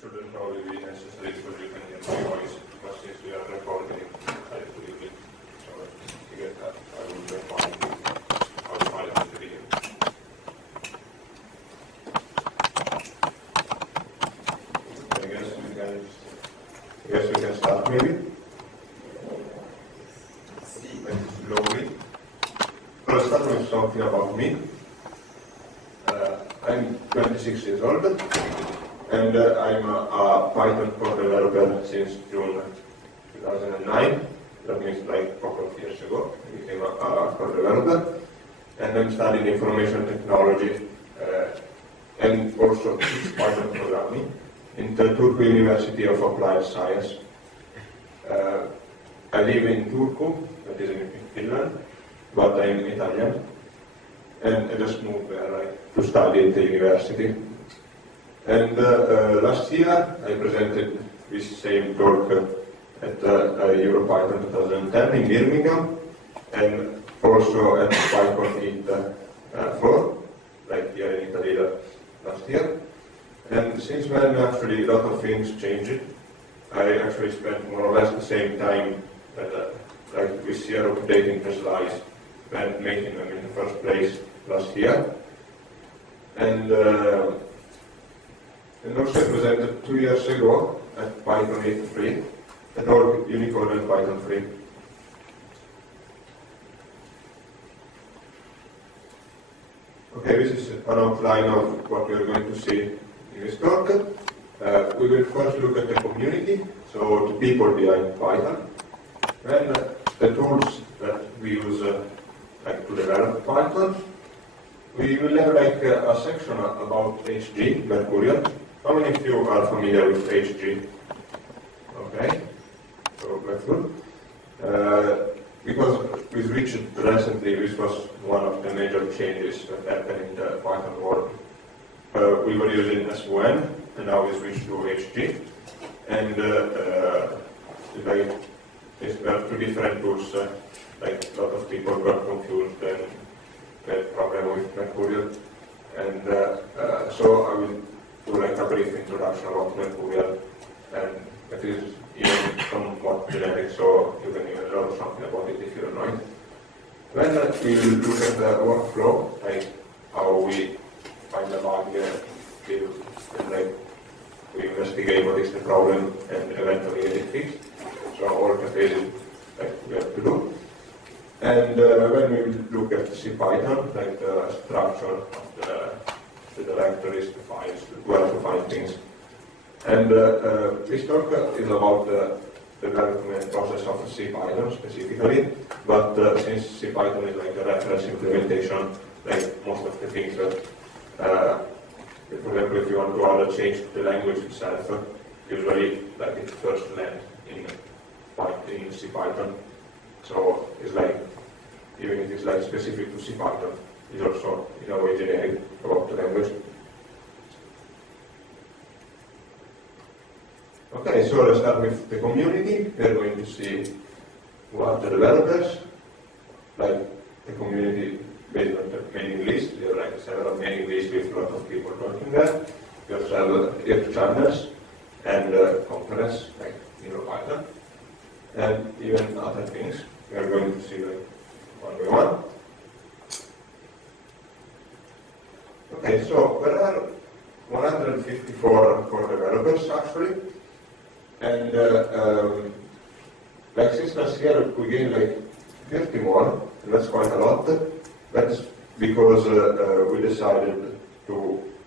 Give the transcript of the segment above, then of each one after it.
shouldn't probably be necessary because you can hear my voice, but since we are recording, I believe it. So to get that, I will refine outside of the video. I guess we can start maybe. Slowly. I'll start with something about me. I'm 26 years old, and I'm a Python core developer since June 2009. That means like a couple of years ago, I became a core developer. And I'm studying information technology and also Python programming in the Turku University of Applied Science. I live in Turku, that is in Finland, but I'm Italian. And I just moved there to study at the university. And last year I presented this same talk at EuroPython 2010 in Birmingham, and also at PyCon It 4, like here in Italy last year. And since then actually a lot of things changed. I actually spent more or less the same time like this year updating the slides and making them in the first place last year. And also I presented 2 years ago at Python 8.3, at all Unicode and Python 3. Okay, this is an outline of what we are going to see in this talk. We will first look at the community, so the people behind Python, then the tools that we use to develop Python. We will have a section about HG, Mercurial. How many of you are familiar with HG? Okay, so that's good. Because we've reached recently, this was one of the major changes that happened in the Python world. We were using SVN, and now we switched to HG. And there are two different tools. Like a lot of people got confused and had problem with Mercurial. And so I will do like a brief introduction about Mercurial, and it is even somewhat generic, so you can even learn something about it if you don't know it. Then we will look at the workflow, like how we find the bug, and like we investigate what is the problem and eventually get it fixed. So all the phases we have to do. And when we will look at CPython, like the structure of the directories, the files, where to find things. And this talk is about the development process of CPython specifically, but since CPython is like a reference implementation, like most of the things that, for example, if you want to add a change to the language itself, usually like it first lands in CPython. So it's like, even if it's like specific to CPython, it's also in a way generic about the language. Okay, so let's start with the community. We're going to see who are the developers, like the community based on the mailing list. We have like several mailing lists with a lot of people working there. We also have channels and conference like EuroPython, and even other things. We are going to see like one by one. Okay, so there are 154 core developers actually, and like since last year we gained like 50 more, and that's quite a lot. That's because we decided to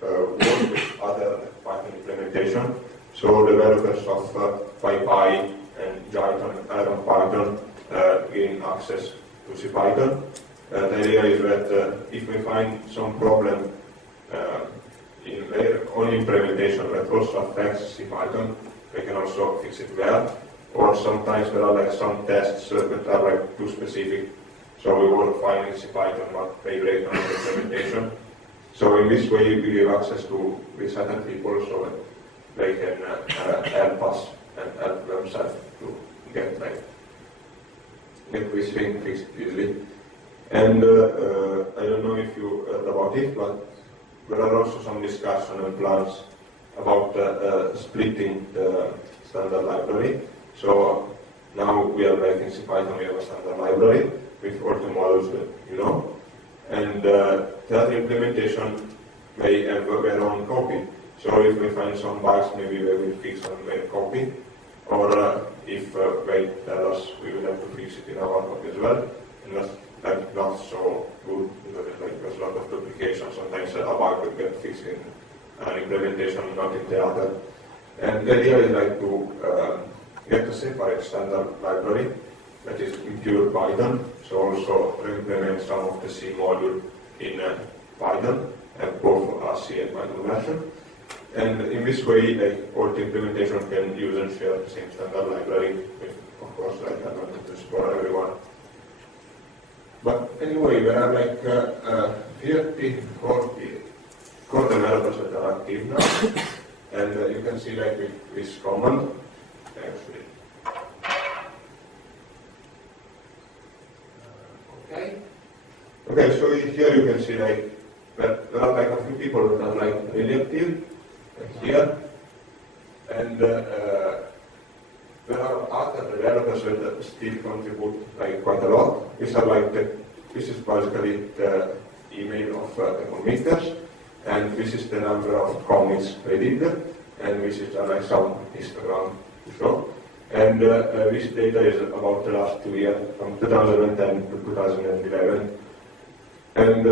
work with other Python implementation. So developers of PyPy and Jython, Iron Python gain access to CPython. The idea is that if we find some problem in their own implementation that also affects CPython, we can also fix it there. Or sometimes there are like some tests that are like too specific, so we won't find in CPython but they break down the implementation. So in this way we give access to these other people so that they can help us and help themselves to get this thing fixed easily. And I don't know if you heard about it, but there are also some discussion and plans about splitting the standard library. So now we are like in CPython, we have a standard library with all the models that you know, and the other implementation may have their own copy. So if we find some bugs, maybe we will fix on their copy, or if they tell us, we will have to fix it in our copy as well. And that's like not so good because there's a lot of duplication. Sometimes a bug will get fixed in an implementation, not in the other. And the idea is like to get a separate standard library that is in pure Python. So also implement some of the C module in Python, and both are C and Python version. And in this way, like, all the implementation can use and share the same standard library, with, of course, like advantages for everyone. But anyway, there are like 30, 40 core developers that are active now, and you can see like with this command, actually. Okay, so here you can see like that there are like a few people that are like really active, like here, and there are other developers that still contribute like quite a lot. These are like this is basically the email of the committers, and this is the number of commits they did, and this is like some histogram to show. And this data is about the last 2 years, from 2010 to 2011. And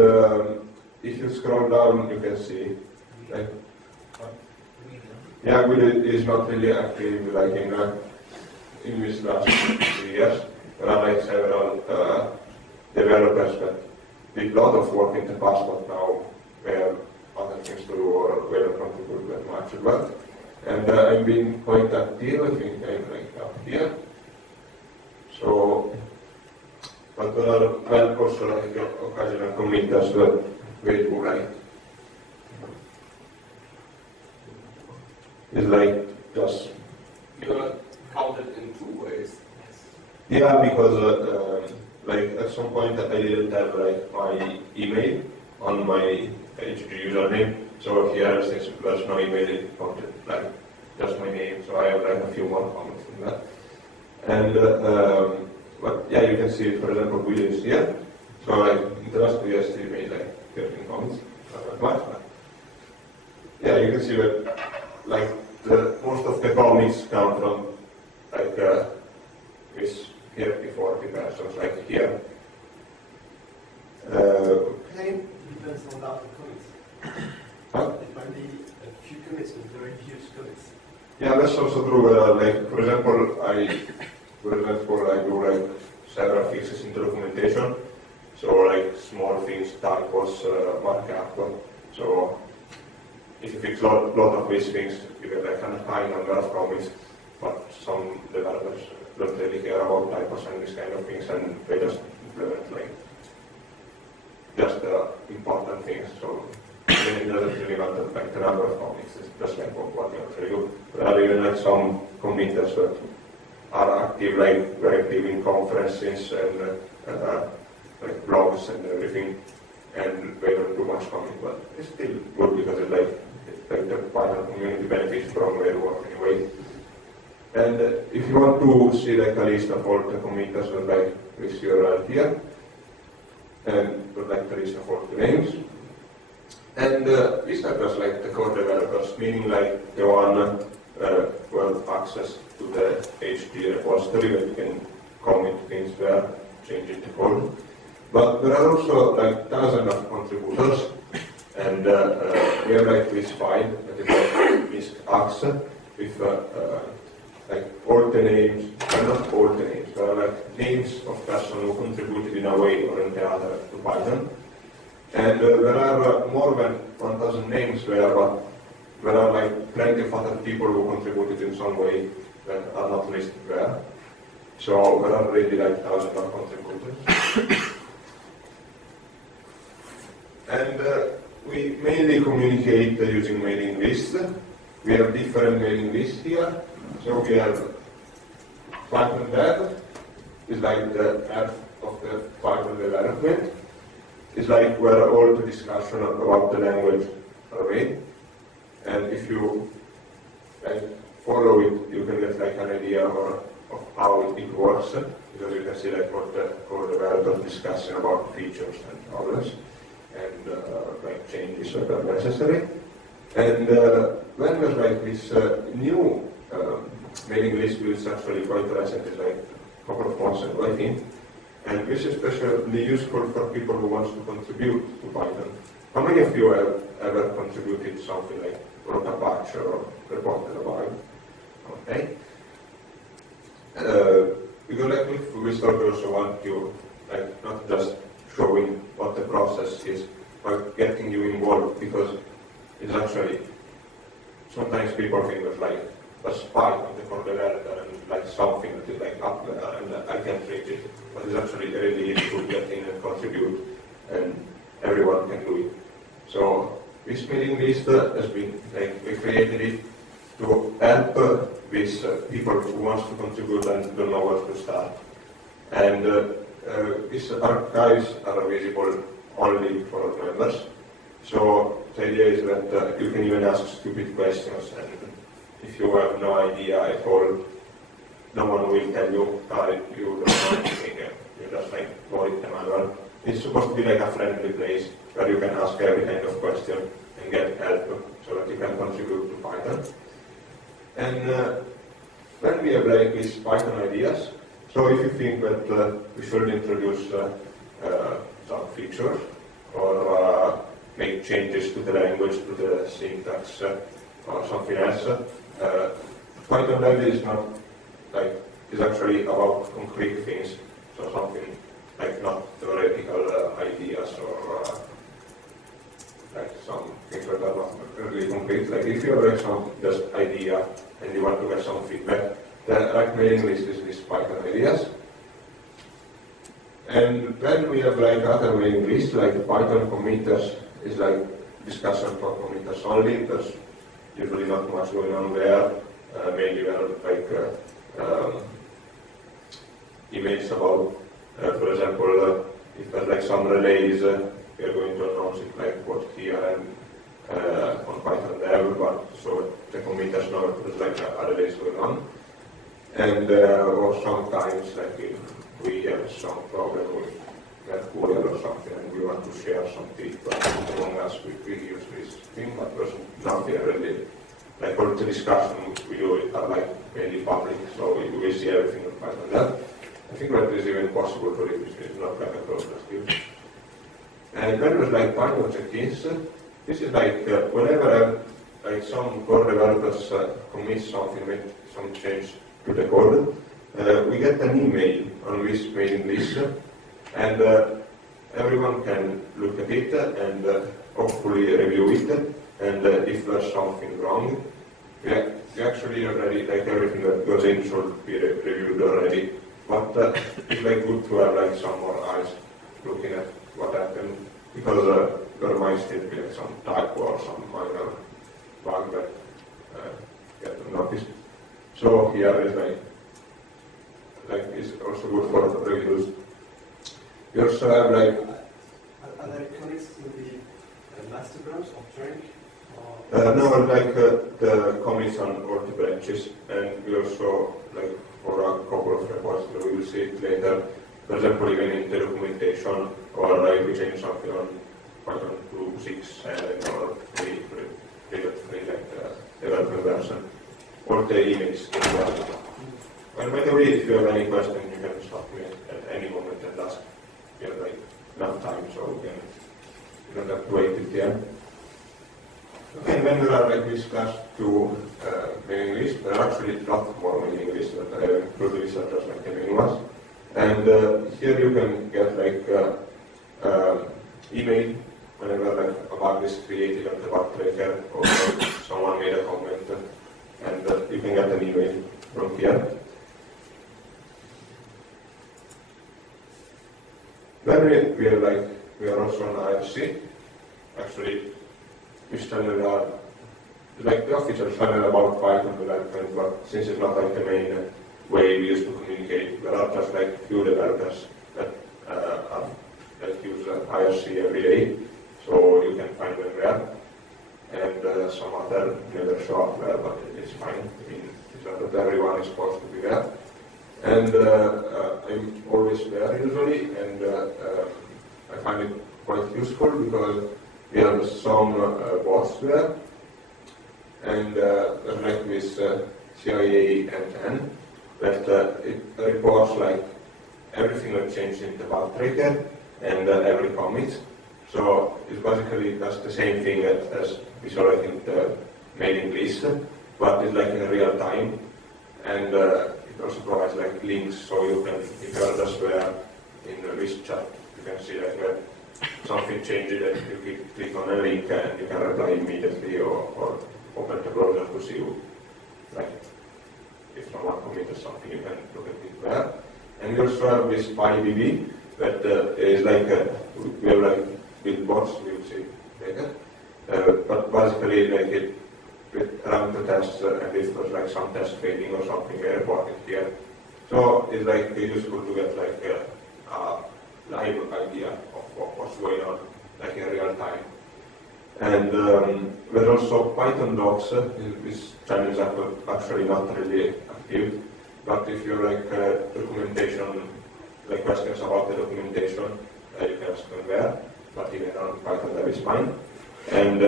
if you scroll down, you can see, like, yeah, Will is not really active like in this last 2 years. There are like several developers that did a lot of work in the past, but now they have other things to do or they don't contribute that much as well. And I'm being quite active, I think I'm like up here. So, but there are well, also like occasional committers that we do like. It's like just. You are counted in 2 ways. Yeah, because like at some point I didn't have like my email on my HG username. So here since there's no email content, like just my name. So I have like a few more comments in that. And but yeah, you can see, for example, Will is here. So like in the last 2 years, he made like 13 comments, not that much. But yeah, you can see that like most of the comments come from like this 30-40 persons, like here. Okay. Depends on that commits. Huh? It might be a few commits with very huge commits. Yeah, that's also true. Like for example, I do like several fixes in the documentation. So like small things, typos, markup. So if you fix a lot of these things, you get like a high number of commits. But some developers don't really care about typos and these kind of things, and they just implement like just important things. So it doesn't really matter like the number of commits. It's just like what you actually do. There are even like some committers that are active, like very active in conferences and like blogs and everything, and they don't do much commit, but it's still good because it's like the Python community benefits from their work anyway. And if you want to see like a list of all the committers, like this URL here, and put like the list of all the names. And these are just like the core developers, meaning like the one who have access to the HT repository that you can commit things there, change it to code. But there are also like thousands of contributors, and we have like this file that is like this axe with like all the names, and not all the names, there are like names of persons who contributed in a way or in the other to Python. And there are more than 1,000 names there, but there are like plenty of other people who contributed in some way that are not listed there. So there are really like thousands of contributors. And we mainly communicate using mailing lists. We have different mailing lists here. So we have Python Dev, is like the app of the Python development. It's like where all the discussion about the language are made. And if you like follow it, you can get like an idea of how it works, because you can see like what the core developers discussing about features and problems, and like changes that are necessary. And when there's like this new mailing list, which is actually quite recent, is like a couple of months ago, I think. And this is especially useful for people who want to contribute to Python. How many of you have ever contributed something like wrote a patch or reported a bug? Okay. Because like if we start also want to like not just showing what the process is, but getting you involved, because it's actually sometimes people think of like a spike on the core developer and like something that is like up there and I can't reach it. But it's actually really easy to get in and contribute, and everyone can do it. So this mailing list has been like we created it to help with people who want to contribute and don't know where to start. And these archives are visible only for members. So the idea is that you can even ask stupid questions, and if you have no idea at all, no one will tell you you don't know anything. You just like go in the manual. It's supposed to be like a friendly place where you can ask every kind of question and get help so that you can contribute to Python. And then we have like these Python ideas. So if you think that we should introduce some features or make changes to the language, to the syntax, or something else, Python language is not like is actually about concrete things. So something like not theoretical ideas or like some things that are not really concrete. Like if you have like some just idea and you want to get some feedback, the right mailing list is this Python ideas. And then we have like other mailing lists, like Python committers is like discussion for committers only. There's usually not much going on there. Mainly there are like emails about, for example, if there's like some relays, we are going to announce it like what here and on Python dev, but so the committers know there's like a relays going on. And or sometimes like if we have some problem with Mercurial or something and we want to share some tip among us, we use this thing, but there's nothing really. Like all the discussion we do are like mainly public, so we see everything on Python there. I think that is even possible to read, it's not like a closed skill. And then there's like Python check-ins. This is like whenever like some core developers commit something, make some change to the code, we get an email on this mailing list, and everyone can look at it and hopefully review it. And if there's something wrong, we actually already, like everything that goes in should be reviewed already. But it's like good to have like some more eyes looking at what happened, because there might still be like some typo or some minor bug that get noticed. So here is like it's also good for reviews. You also have like. Are there commits to the master branch of Drink? No, like the commits on all the branches, and we also like for a couple of reports that we will see it later. For example, even in the documentation, or like we change something on Python 2.6 or 3, like the development version. All the emails get there. And by the way, if you have any question, you can stop me at any moment and ask. We have like enough time, so you don't have to wait till the end. Okay, and then there are like these class 2 mailing lists. There are actually a lot more mailing lists that I have included, such as like the main ones. And here you can get like email whenever like a bug is created on the bug tracker or someone made a comment, and you can get an email from here. Then we are also on IRC. Actually, this channel are like the official channel about Python development, but since it's not like the main way we used to communicate, there are just like few developers that use IRC every day, so you can find them there. And some other never show up well, but it's fine. I mean, it's not that everyone is supposed to be there. And I'm always there usually, and I find it quite useful because we have some bots there, and like this CIA and that it reports like everything that changed in the bug tracker and every commit. So it basically does the same thing as we saw like in the mailing list, but it's like in real time, and it also provides like links, so you can, if you are just there in the list chat, you can see like where something changes and you click on a link and you can reply immediately or open the browser to see like if someone committed something, you can look at it there. And we also have this PyDB that is like we have like build bots, we'll see later. But basically like it run the tests and if there's like some test failing or something, we report it here. So it's like useful to get like a live idea of what's going on like in real time. And there's also Python docs. This channel is actually not really active, but if you like documentation, like questions about the documentation, you can ask them there, but even on Python that is fine. And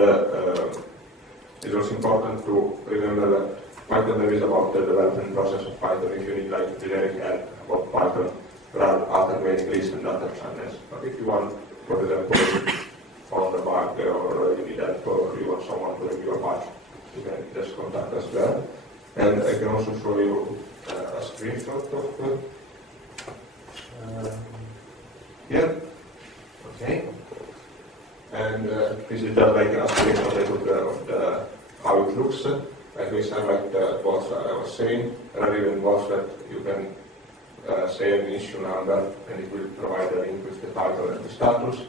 it's also important to remember that Python there is about the development process of Python if you need like generic help about Python, rather other mailing lists and other channels. But if you want, for example, found a bug or you need help or you want someone to review a patch, you can just contact us there. And I can also show you a screenshot of here. Okay. And this is just like a screenshot of how it looks. Like we have like the bots that I was saying, there are even bots that you can say an issue number and it will provide a link with the title and the status.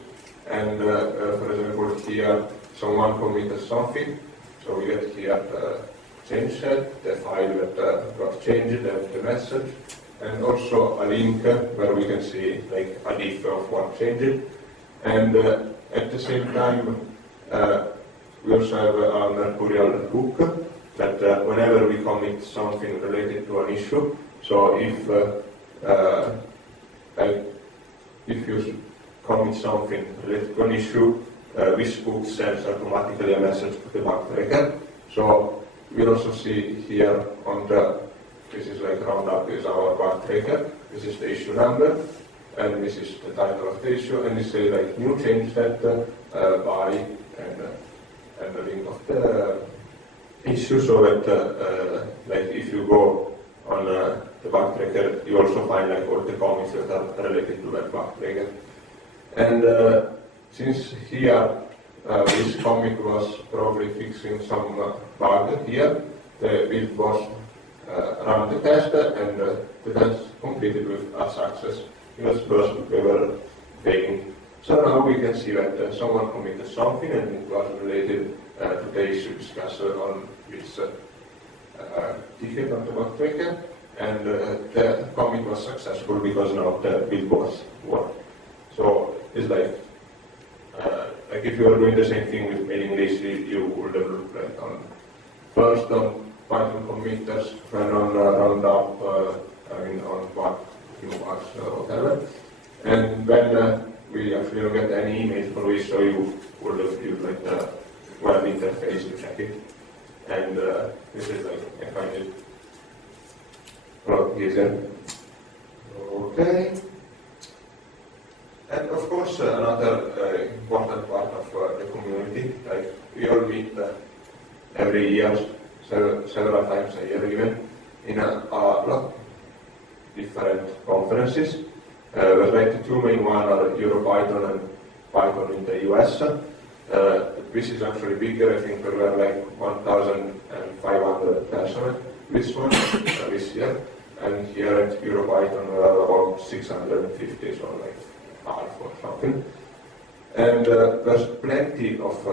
And for example here, someone committed something, so we get here the change set, the file that got changed, the message, and also a link where we can see like a diff of what changed. And at the same time, we also have a Mercurial hook that whenever we commit something related to an issue, so if you commit something related to an issue, this hook sends automatically a message to the bug tracker. So we'll also see here on this is like roundup is our bug tracker, this is the issue number, and this is the title of the issue, and this is like new change set by and the link of the issue, so that like if you go on the bug tracker, you also find like all the commits that are related to that bug tracker. And since here this commit was probably fixing some bug here, the build was run the test and the test completed with a success because first we were failing. So now we can see that someone committed something and it was related to the issue discussed on this ticket on the bug tracker, and the commit was successful because now the build was worked. So it's like if you are doing the same thing with mailing lists, you would have looked like on first on Python committers, then on roundup, on what bugs or whatever, and when we actually don't get any emails from this, so you would have used like the web interface to check it, and this is like I find it a lot easier. Okay. And of course, another important part of the community, like we all meet every year, several times a year even, in a lot of different conferences. There's like the two main ones are EuroPython and Python in the US. This is actually bigger, I think there were like 1,500 persons this one this year, and here at EuroPython there are about 650, so like half or something. And there's plenty of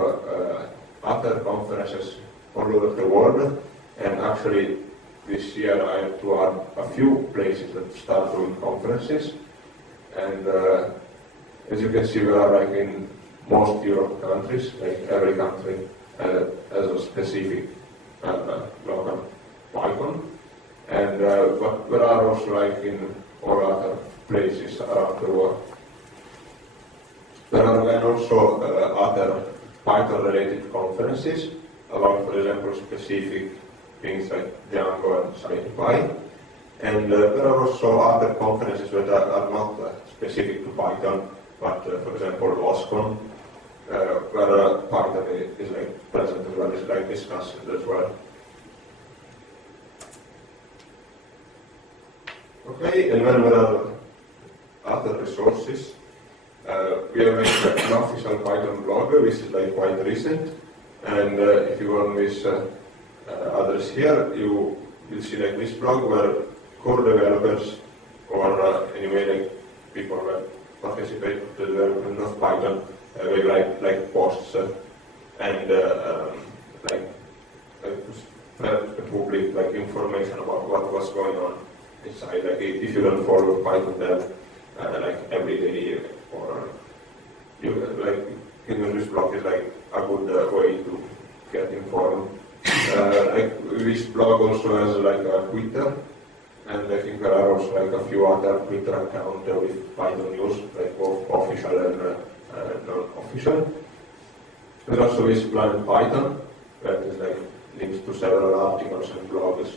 other conferences all over the world, and actually this year I had to add a few places that start doing conferences, and as you can see we are like in most Europe countries, like every country has a specific block on Python. And but there are also like in all other places around the world. There are then also other Python-related conferences about, for example, specific things like Django and SciPy. And there are also other conferences that are not specific to Python, but for example, OSCON, where Python is like present as well, is like discussed as well. Okay, and then there are other resources. We have an official Python blog, which is like quite recent, and if you go on this address here, you will see like this blog where core developers or anyway like people that participate in the development of Python, they like posts and like spread the public like information about what's going on inside. Like if you don't follow Python dev like every day, or you like even this blog is like a good way to get informed. Like this blog also has like a Twitter, and I think there are also like a few other Twitter accounts with Python news, like both official and non-official. There's also this Planet Python, that is like links to several articles and blogs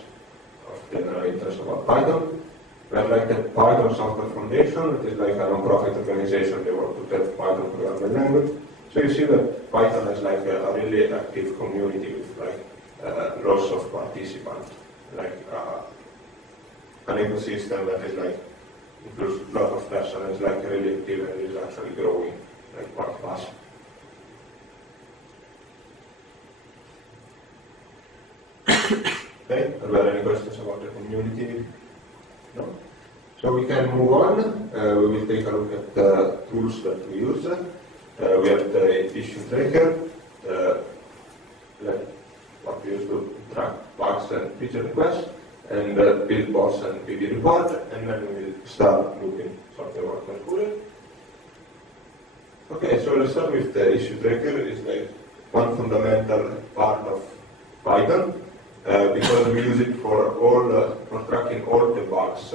of general interest about Python. We have like the Python Software Foundation, it is like a non-profit organization that work to get Python programming language. So you see that Python is like a really active community with like lots of participants, like an ecosystem that is like includes a lot of persons, is like really active and is actually growing like quite fast. Okay, are there any questions about the community? No? So we can move on. We will take a look at the tools that we use. We have the issue tracker, what we use to track bugs and feature requests, and build bots and BD report, and then we will start looking something about Mercurial. Okay, so let's start with the issue tracker. It's like one fundamental part of Python, because we use it for tracking all the bugs,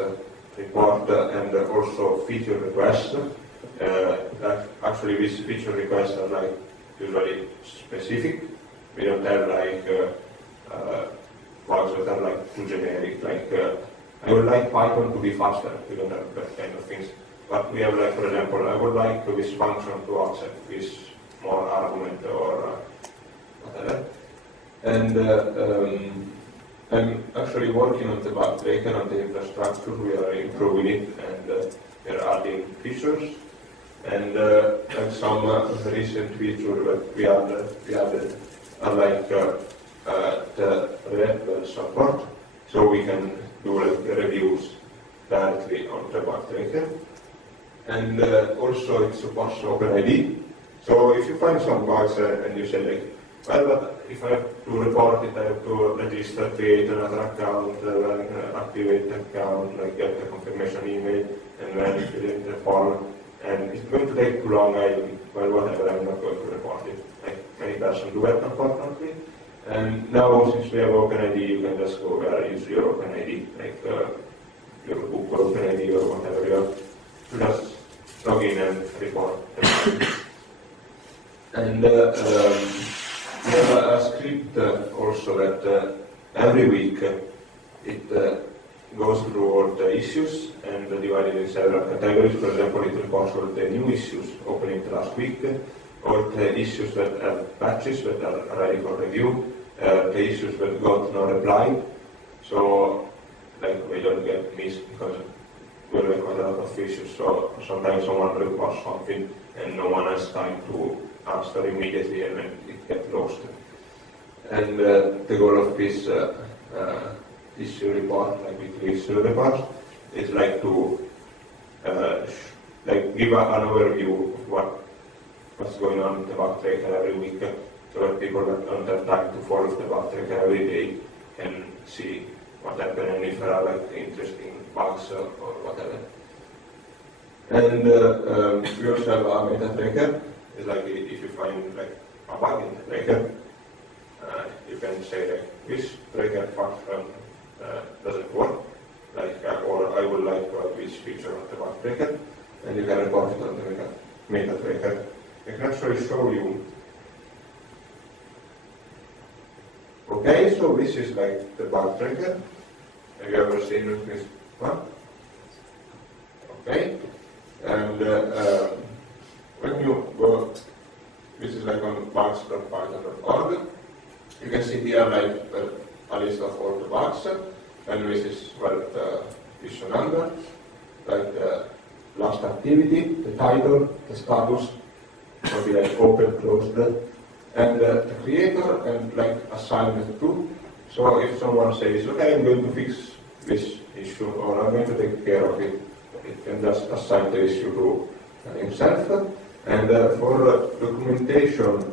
report, and also feature requests. Actually, these feature requests are like usually specific. We don't have like bugs that are like too generic. Like I would like Python to be faster. We don't have that kind of things. But we have like, for example, I would like this function to accept this more argument or whatever. And I'm actually working on the bug tracker on the infrastructure. We are improving it, and we are adding features. And like some recent features that we added are like the Repo support, so we can do like reviews directly on the bug tracker. And also it supports OpenID. So if you find some bugs and you say like, well, but if I have to report it, I have to register, create another account, activate the account, like get the confirmation email, and then fill in the form. And it's going to take too long, whatever, I'm not going to report it. Like many persons do that, unfortunately. And now, since we have OpenID, you can just go there and use your OpenID, like your book or OpenID or whatever you have, to just log in and report. And we have a script also that every week it goes through all the issues and divided in several categories. For example, it reports all the new issues opening last week, all the issues that have patches that are ready for review, the issues that got no reply. So, like, we don't get missed because we have quite a lot of issues. So sometimes someone reports something and no one has time to answer immediately, and then it gets lost. And the goal of this issue report, like weekly issue report, is like to like give an overview of what's going on in the bug tracker every week, so that people that don't have time to follow the bug tracker every day can see what happened and if there are like interesting bugs or whatever. And we also have a meta tracker. It's like if you find like a bug in the tracker, can say like this breaker function doesn't work, or I would like to have this feature of the bug breaker, and you can report it on the meta breaker. I can actually show you. Okay, so this is like the bug breaker. Have you ever seen this one? Okay, and when you go, this is like on bugs.python.org. You can see here like a list of all the bugs, and this is what issue number, like the last activity, the title, the status, will be like open, closed, and the creator, and like assignment to. So if someone says, okay, I'm going to fix this issue, or I'm going to take care of it, it can just assign the issue to himself. And for documentation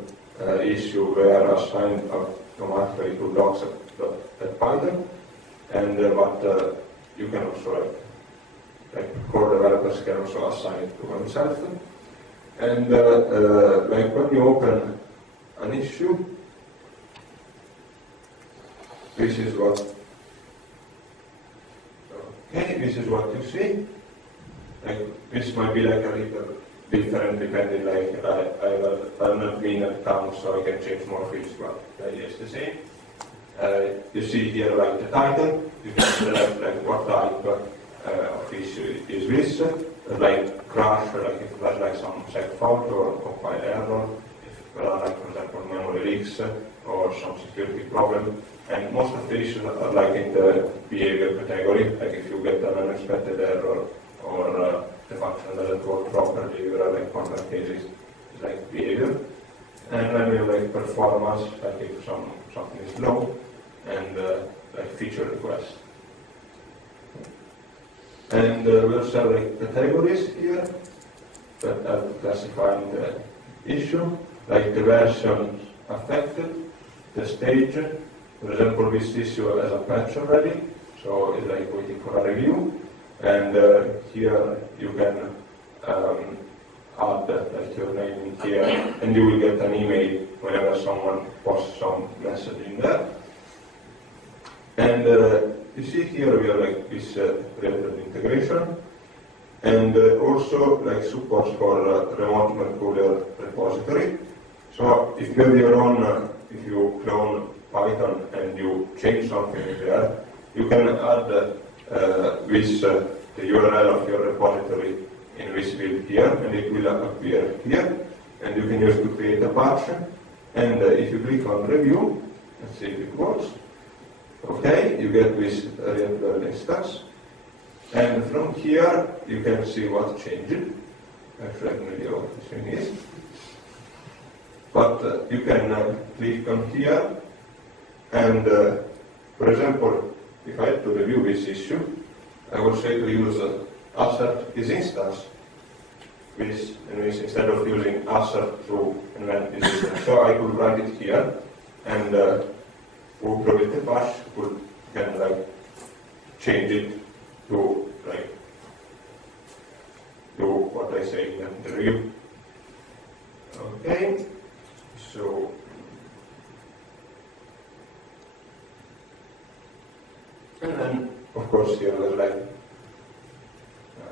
issue, they are assigned automatically to docs.python, and but you can also like core developers can also assign it to themselves. And like when you open an issue, this is what you see. Like this might be like a little different depending, like I'm not being at town, so I can change more fields, but the idea is the same. You see here like the title, you can select like what type of issue is this, like crash, like if there's like some seg fault or compile error, if there are like for example memory leaks or some security problem. And most of the issues are like in the behavior category, like if you get an unexpected error or the function doesn't work properly, there are like corner cases like behavior. And then we have like performance, like if something is low, and like feature request. And we also have like categories here that are classifying the issue, like the version affected, the stage. For example, this issue has a patch already, so it's like waiting for a review. And here you can add like your name in here, and you will get an email whenever someone posts some message in there. And you see here we have like this related integration, and also like support for remote Mercurial repository. So if you have your own, if you clone Python and you change something there, you can add the URL of your repository in this field here, and it will appear here, and you can use to create a patch. And if you click on review, let's see if it works. Okay, you get this real instance, and from here you can see what changed. Actually, I have no idea what this thing is, but you can click on here, and for example, if I had to review this issue, I would say to use assert is instance, this, and this instead of using assert to invent this instance. So I could write it here, and who create the patch can like change it to like do what I say in the review. Okay, so and then of course here there's like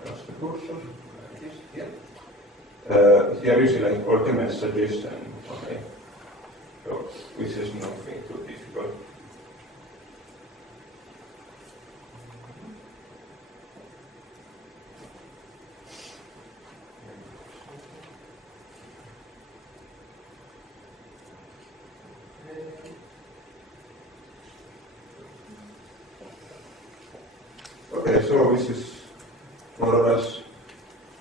that's the cursor like this here. Here you see like all the messages, and okay. So this is nothing too difficult. Okay, so this is more or less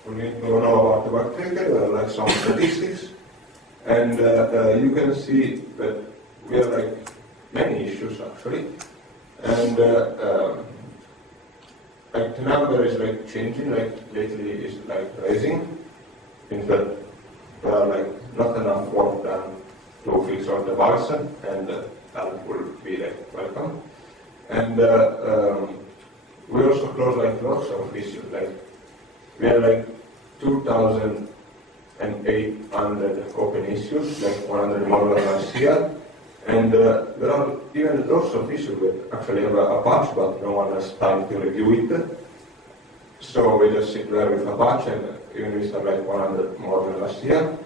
we need to know about the bug tracker. There are like some statistics. And you can see that we have like many issues actually, and like the number is like changing. Like lately is like rising. In that there are like not enough work done to fix all the bugs, and that will be like welcome. And we also close like lots of issues. Like we have like 2,800 open issues, like 100 more than last year, And there are even lots of issues that actually have a patch, but no one has time to review it. So we just sit there with a patch, and even we have like 100 more than last year.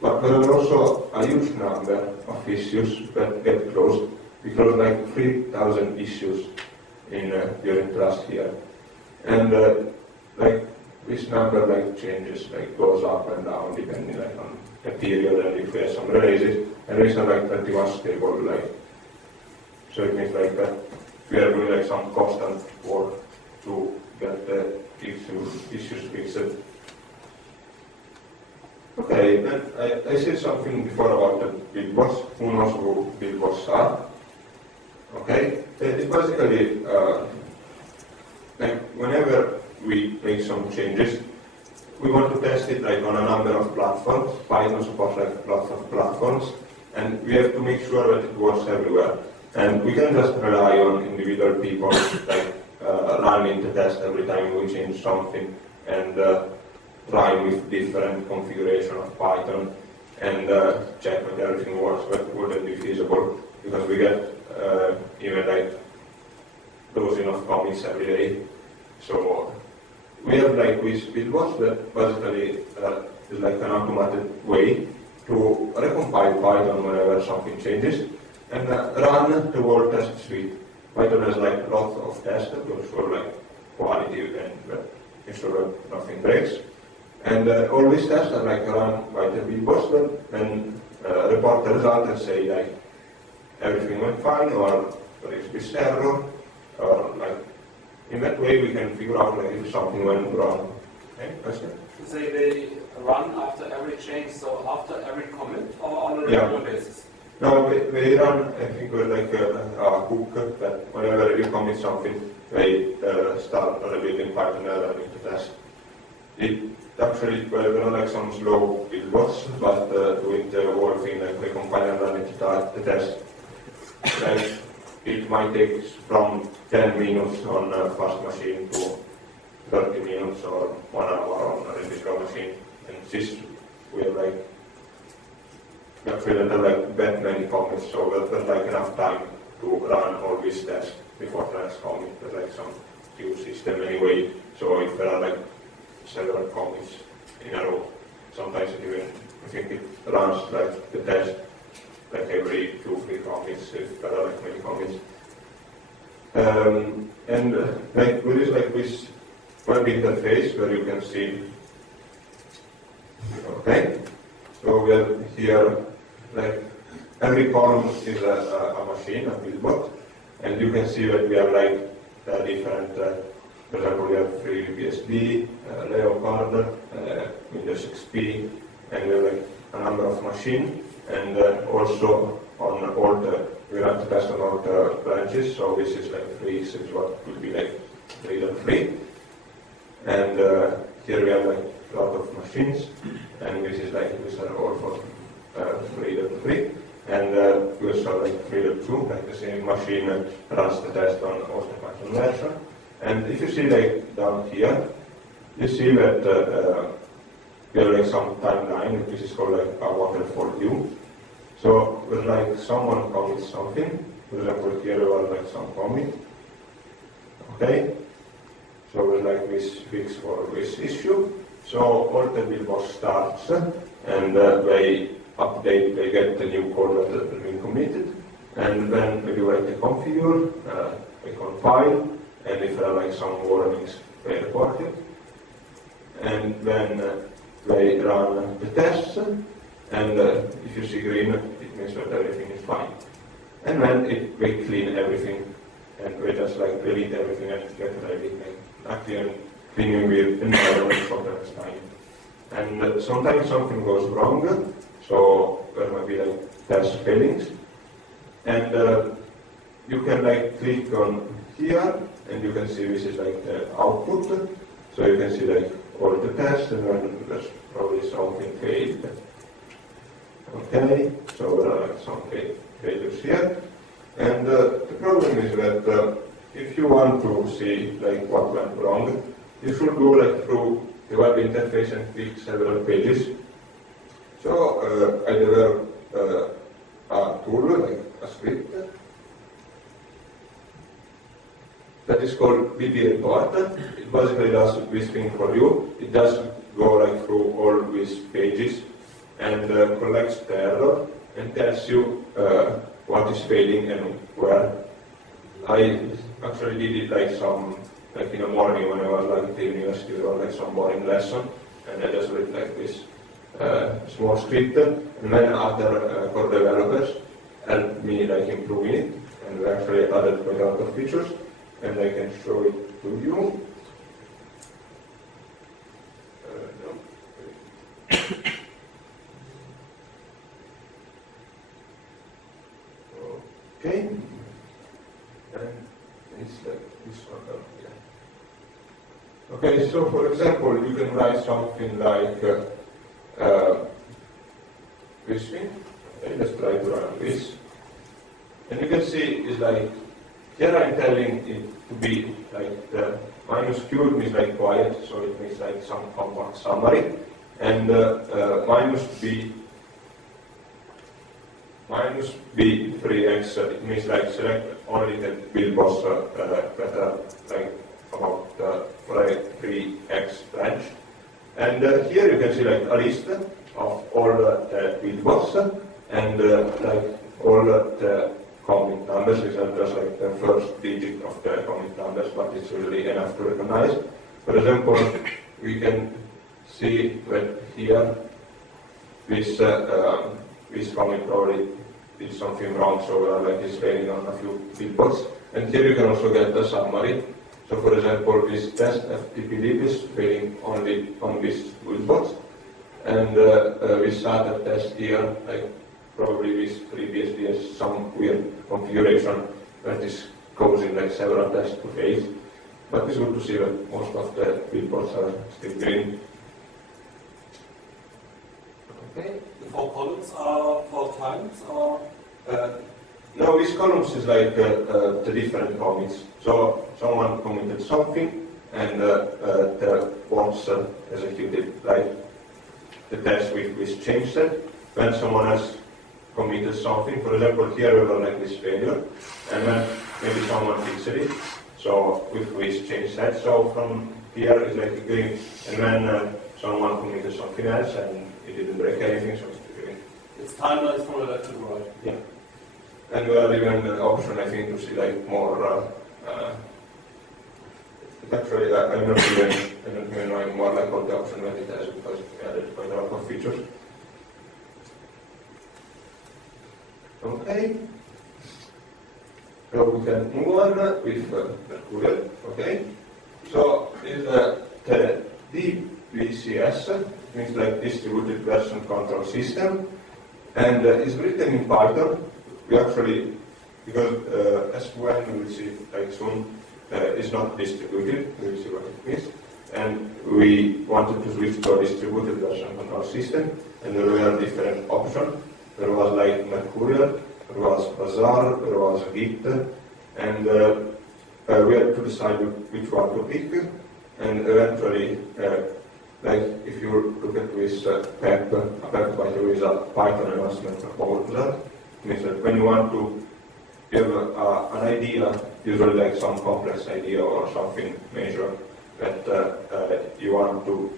But there are also a huge number of issues that get closed. We closed like 3,000 issues during last year. And like this number like changes, like goes up and down depending like on the period and if we have some releases. And we have like 21 stable, like, so it means like that we are doing like some constant work to get the issues fixed. Okay, then I said something before about the billboards. Who knows who billboards are? Okay, it's basically like whenever we make some changes, we want to test it like on a number of platforms. Python supports like lots of platforms, and we have to make sure that it works everywhere. And we can just rely on individual people like running the test every time we change something and try with different configuration of Python and check that everything works, but wouldn't be feasible because we get even like dozens of commits every day. So we have like this billboards that basically is like an automated way to recompile Python whenever something changes and run the whole test suite. Python has like lots of tests to ensure like quality and ensure that nothing breaks. And all these tests are like run by the billboards and report the result and say like everything went fine or there is this error or like in that way we can figure out like if something went wrong. Okay, question? Say they run after every change, so after every commit or on a regular basis? No, they run, I think, with like a hook that whenever you commit something, they start rebuilding Python and running the test. It actually, well, there are like some slow billboards, but doing the whole thing, like recompile and running the test, like it might take from 10 minutes on a fast machine to 30 minutes or 1 hour on a register machine. And this we have like actually there are like that many commits, so there's like enough time to run all these tests before the next commit. There's like some queue system anyway, so if there are like several commits in a row, sometimes it even, I think it runs like the test like every 2-3 commits if there are like many commits. And like there is like this web interface where you can see, okay, so we have here like every column is a machine, a billboard, and you can see that we have like different, for example, we have FreeBSD, Leopard, Windows XP, and we have like a number of machines, and also on all the, we run the test on all the branches, so this is like 3, this is what would be like 3.3, and here we have like a lot of machines, and this is like, these are all for 3.3, and we also have like 3.2, like the same machine runs the test on all the Python version. And if you see like down here, you see that we have like some timeline, this is called like a waterfall view. So when like someone commits something, for example here we have like some commit, okay? So we like this fix for this issue. So all the billboard starts and they update, they get the new code that has been committed, and then we do like the configure, we compile, and if there are like some warnings, they report it. And then they run the tests, and if you see green, it means that everything is fine. And then we clean everything, and we just like delete everything and get ready, like actually cleaning with environment for the next time. And sometimes something goes wrong, so there might be like test failings, and you can like click on here, and you can see this is like the output, so you can see like all the tests, and then there's probably something failed. Okay, so there are like some failures here, and the problem is that if you want to see like what went wrong, you should go like through the web interface and click several pages. So I developed a tool, like a script that is called BP report. It basically does this thing for you. It does go like through all these pages and collects the error and tells you what is failing and where. I actually did it like in the morning when I was like at the university or like some boring lesson, and I just read like this small script, and then other core developers helped me like improving it, and we actually added quite a lot of features, and I can show it to you. Okay, and it's like this one here. Okay, so for example, you can write something like this thing. Okay, let's try to run this. And you can see it's like, here I'm telling it to be like the minus Q means like quiet, so it means like some compact summary. And minus B3X, it means like select only the build boss better, like about for a 3X branch. And here you can see like a list of all the build boss and like all the commit numbers. These are just like the first digit of the commit numbers, but it's really enough to recognize. For example, we can see that here this commit probably did something wrong, so we are like it's failing on a few billboards. And here you can also get a summary. So for example, this test FTPD is failing only on this billboards. And we started test here, like probably this FreeBSD has some weird configuration that is causing like several tests to fail. But it's good to see that most of the billboards are still green. Okay. The 4 columns are 4 times, or? No, these columns is like the different commits. So someone committed something, and the bots executed like the test with this change set. When someone else committed something, for example, here we got like this failure, and then maybe someone fixed it. So with this change set, so from here is like green, and then someone committed something else, and it didn't break anything, so it's green. It's timelines from the left to the right. Yeah. And we are given the option, I think, to see like more. Actually, I'm not even knowing more like what the option that it has, because it added quite a lot of features. Okay. So we can move on with Mercurial. Okay. So is the DVCS, means like distributed version control system, and is written in Python. We actually, because SQL we will see like soon, is not distributed. We will see what it means. And we wanted to switch to a distributed version control system, and there were different options. There was like Mercurial, there was Bazaar, there was Git, and we had to decide which one to pick. And eventually, like if you look at this PEP, PEP by the way is a Python enhancement proposal. It means that when you want to give an idea, usually like some complex idea or something major that you want to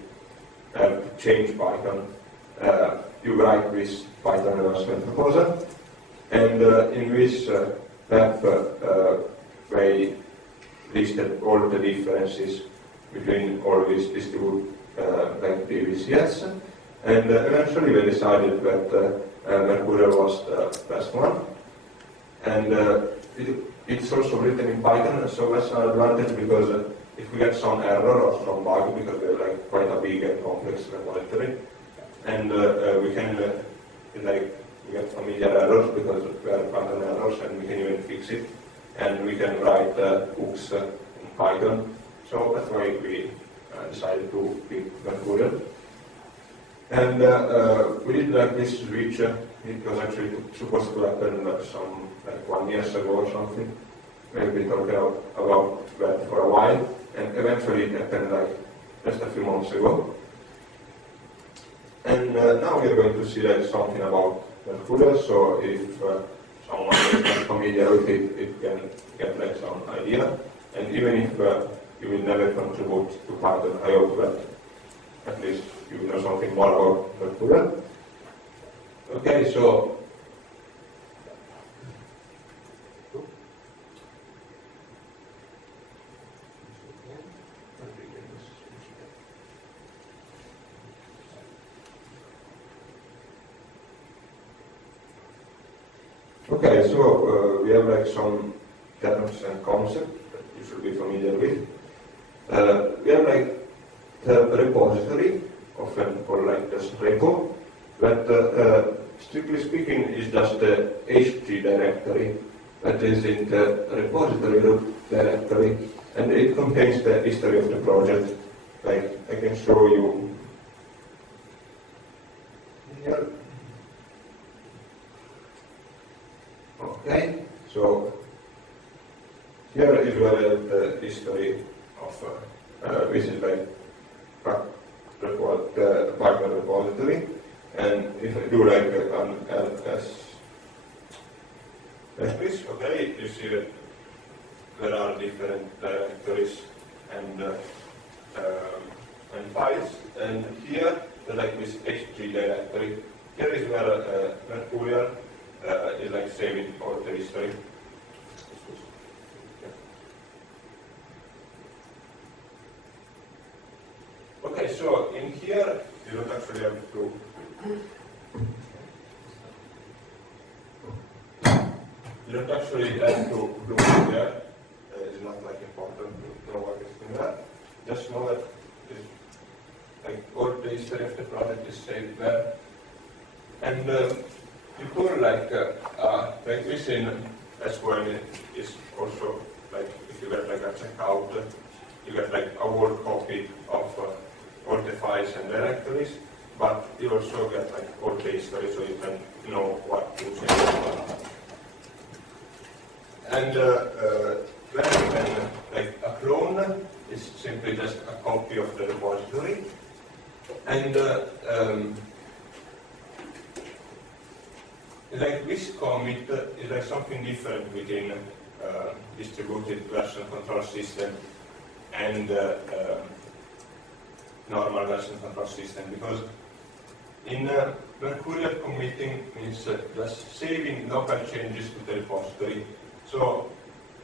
change Python, you write this Python enhancement proposal, and in this PEP they listed all the differences between all these distributed like DVCS, and eventually we decided that Mercurial was the best one, and it's also written in Python, so that's an advantage because if we get some error or some bug, because they're like quite a big and complex repository, and we can we get familiar errors because we are Python errors, and we can even fix it, and we can write hooks in Python. So that's why we decided to pick Mercurial. And we did like this switch. It was actually supposed to happen some like 1 year ago or something. We've been talking about that for a while, and eventually it happened like just a few months ago. And now we're going to see like something about Mercurial. So if someone is not familiar with it, it can get like some idea. And even if you will never contribute to Python, I hope that at least you know something more about Mercurial. Okay, so okay, so we have like some terms and concepts that you should be familiar with. We have like the repository, often called like this Repo, that strictly speaking is just the HG directory that is in the repository root directory, and it contains the history of the project. Like I can show you here. Okay, so here is where the history of this is like the Python repository, and if I do like an ls this, okay, you see that there are different directories and files, and here like this HG directory. Here is where Mercurial is like saving all the history. Okay, so in here you don't actually have to look there. It's not like important to know what is in there. Just know that like all the history of the project is saved there. And you could like this in SQL is also like if you get like a checkout, you get like a whole copy of all the files and directories, but you also get like all the history so you can know what to change. And then like a clone is simply just a copy of the repository, and like this commit is like something different within distributed version control system and normal version control system, because in Mercurial committing means just saving local changes to the repository. So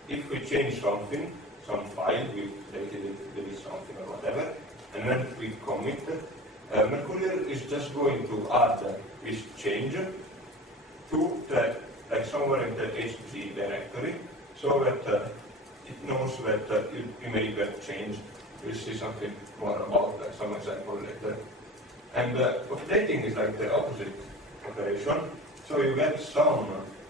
if we change something, some file, we delete something or whatever, and then we commit, Mercurial is just going to add this change to the, like somewhere in the HG directory, so that it knows that you made that change. We'll see something more about that, some example later. And updating is like the opposite operation. So you get some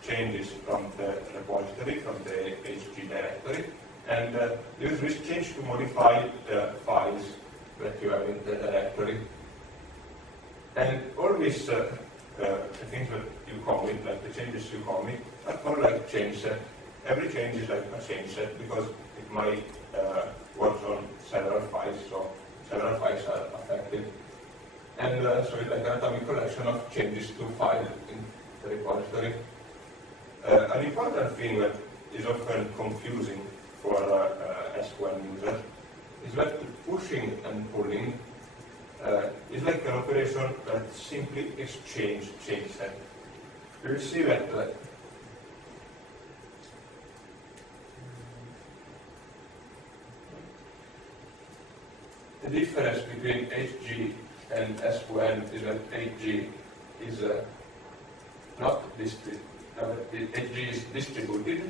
changes from the repository, from the HG directory, and use this change to modify the files that you have in the directory. And all these things that you commit, like the changes you commit, are called like change set. Every change is like a change set because it might work on several files, so several files are affected. And so it's like an atomic collection of changes to files in the repository. An important thing that is often confusing for SQL users is that pushing and pulling is like an operation that simply exchange change set. You will see that the difference between HG and SQL is that HG is not distributed. HG is distributed,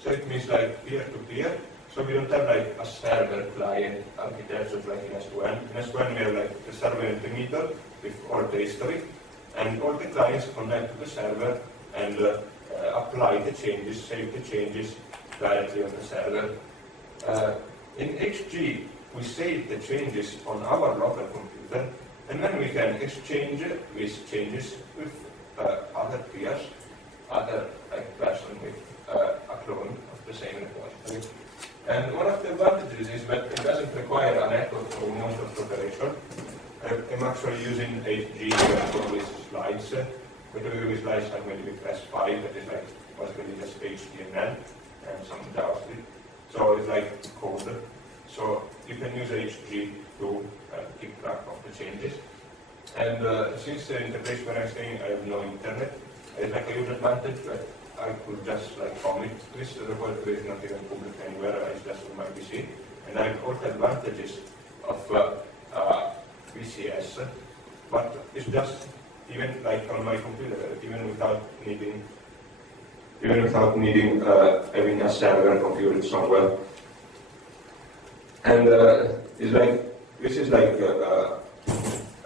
so it means like peer-to-peer. So we don't have like a server client architecture like in SQL. In SQL we have like the server in the middle with all the history, and all the clients connect to the server and apply the changes, save the changes directly on the server. In HG, we save the changes on our local computer, and then we can exchange these changes with other peers, other like person with a clone of the same repository. And one of the advantages is that it doesn't require an echo for most of the operation. I'm actually using HG for these slides. going to do slice, I'm going to use S5, that is like basically just HTML and some JavaScript. So it's like code. So you can use HG to keep track of the changes. And since in the place where I'm staying I have no internet, it's like a huge advantage that I could just like commit this repository is not even public anywhere, it's just on my PC. And I have all the advantages of VCS, but it's just even like on my computer, even without needing having a server configured somewhere. And it's like this is like a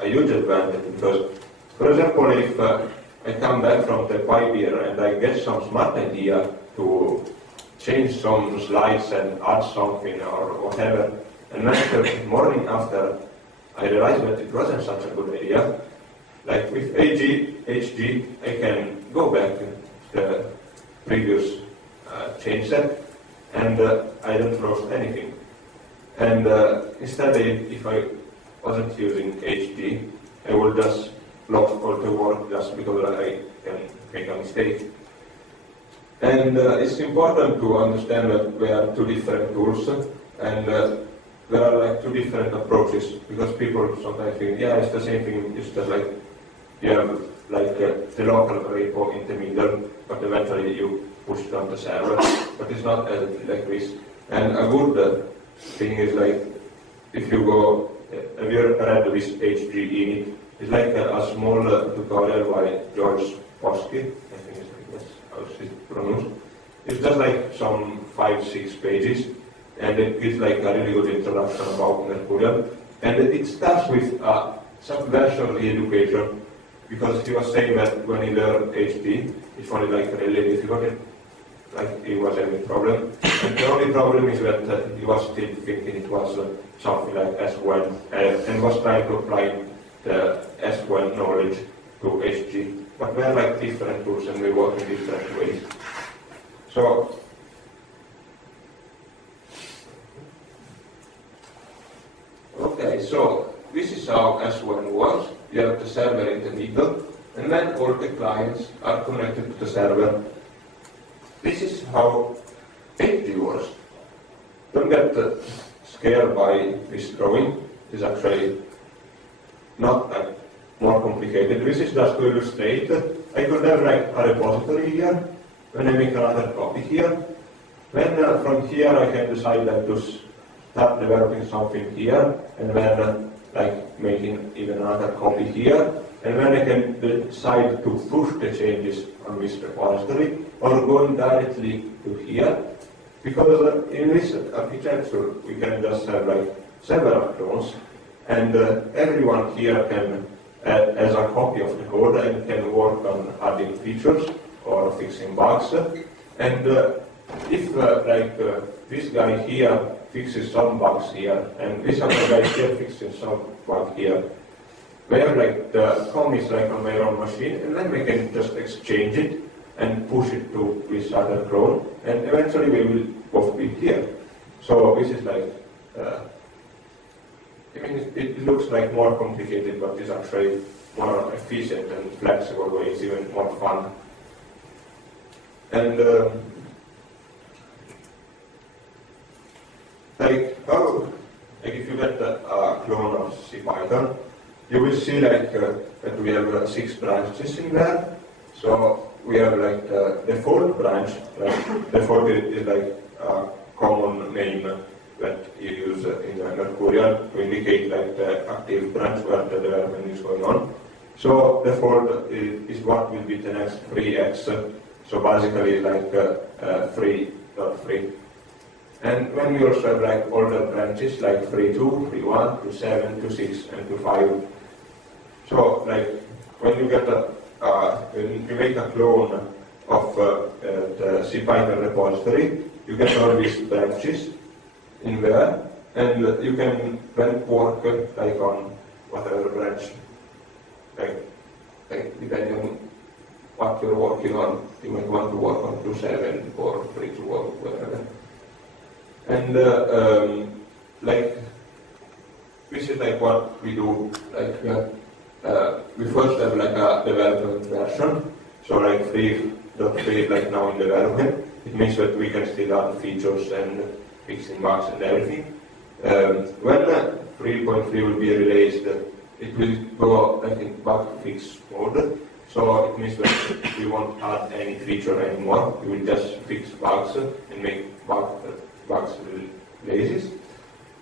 huge advantage because, for example, if I come back from the pipe here and I get some smart idea to change some slides and add something or whatever, and then the morning after I realized that it wasn't such a good idea, like with HG, I can go back to the previous change set and I don't lose anything. And instead, if I wasn't using HG, I would just lose all the work just because I can make a mistake. And it's important to understand that there are two different tools and there are like two different approaches because people sometimes think, yeah, it's the same thing, it's just like you have like the local repo in the middle, but eventually you push it on the server, but it's not like this. And a good thing is like, if you go, have you read this HG init? It's like a small tutorial by George Posky, I think that's how it's pronounced. It's just like some 5-6 pages, and it gives like a really good introduction about Mercurial. And it starts with some version re-education, because he was saying that when he learned HT, it found it like really difficult, like he was having a problem. And the only problem is that he was still thinking it was something like S1, and was trying to apply the S1 knowledge to HG. But we are like different tools and we work in different ways. So, okay, so this is how S1 works. You have the server in the middle, and then all the clients are connected to the server. This is how HG works. Don't get scared by this drawing. It's actually not like more complicated. This is just to illustrate. I could have like a repository here, then I make another copy here. Then from here I can decide like to start developing something here, and then like making even another copy here, and then I can decide to push the changes on this repository or going directly to here, because in this architecture we can just have like several clones, and everyone here can as a copy of the code and can work on adding features or fixing bugs. And if this guy here fixes some bugs here, and this other guy here fixes some bug here, we have like the com is like on my own machine, and then we can just exchange it and push it to this other clone, and eventually we will both be here. So this is like, I mean, it looks like more complicated, but it's actually more efficient and flexible way. It's even more fun. And like if you get a clone of CPython, you will see like that we have 6 branches in there. So we have like the default branch. Like default is like a common name that you use in Mercurial to indicate like the active branch where the development is going on. So default is what will be the next 3x. So basically like 3.3. And when we also have like older branches like 3.2, 3.1, 2.7, 2.6, and 2.5. So like when you get when you make a clone of the CPython repository, you get all these branches in there, and you can then work like on whatever branch, like depending on what you're working on. You might want to work on 2.7 or 3.2 or whatever. And like this is like what we do. Like we first have like a development version, so like 3.3 like now in development. It means that we can still add features and fixing bugs and everything. When 3.3 will be released, it will go like in bug fix mode. So it means that we won't add any feature anymore. We will just fix bugs and make bugs releases.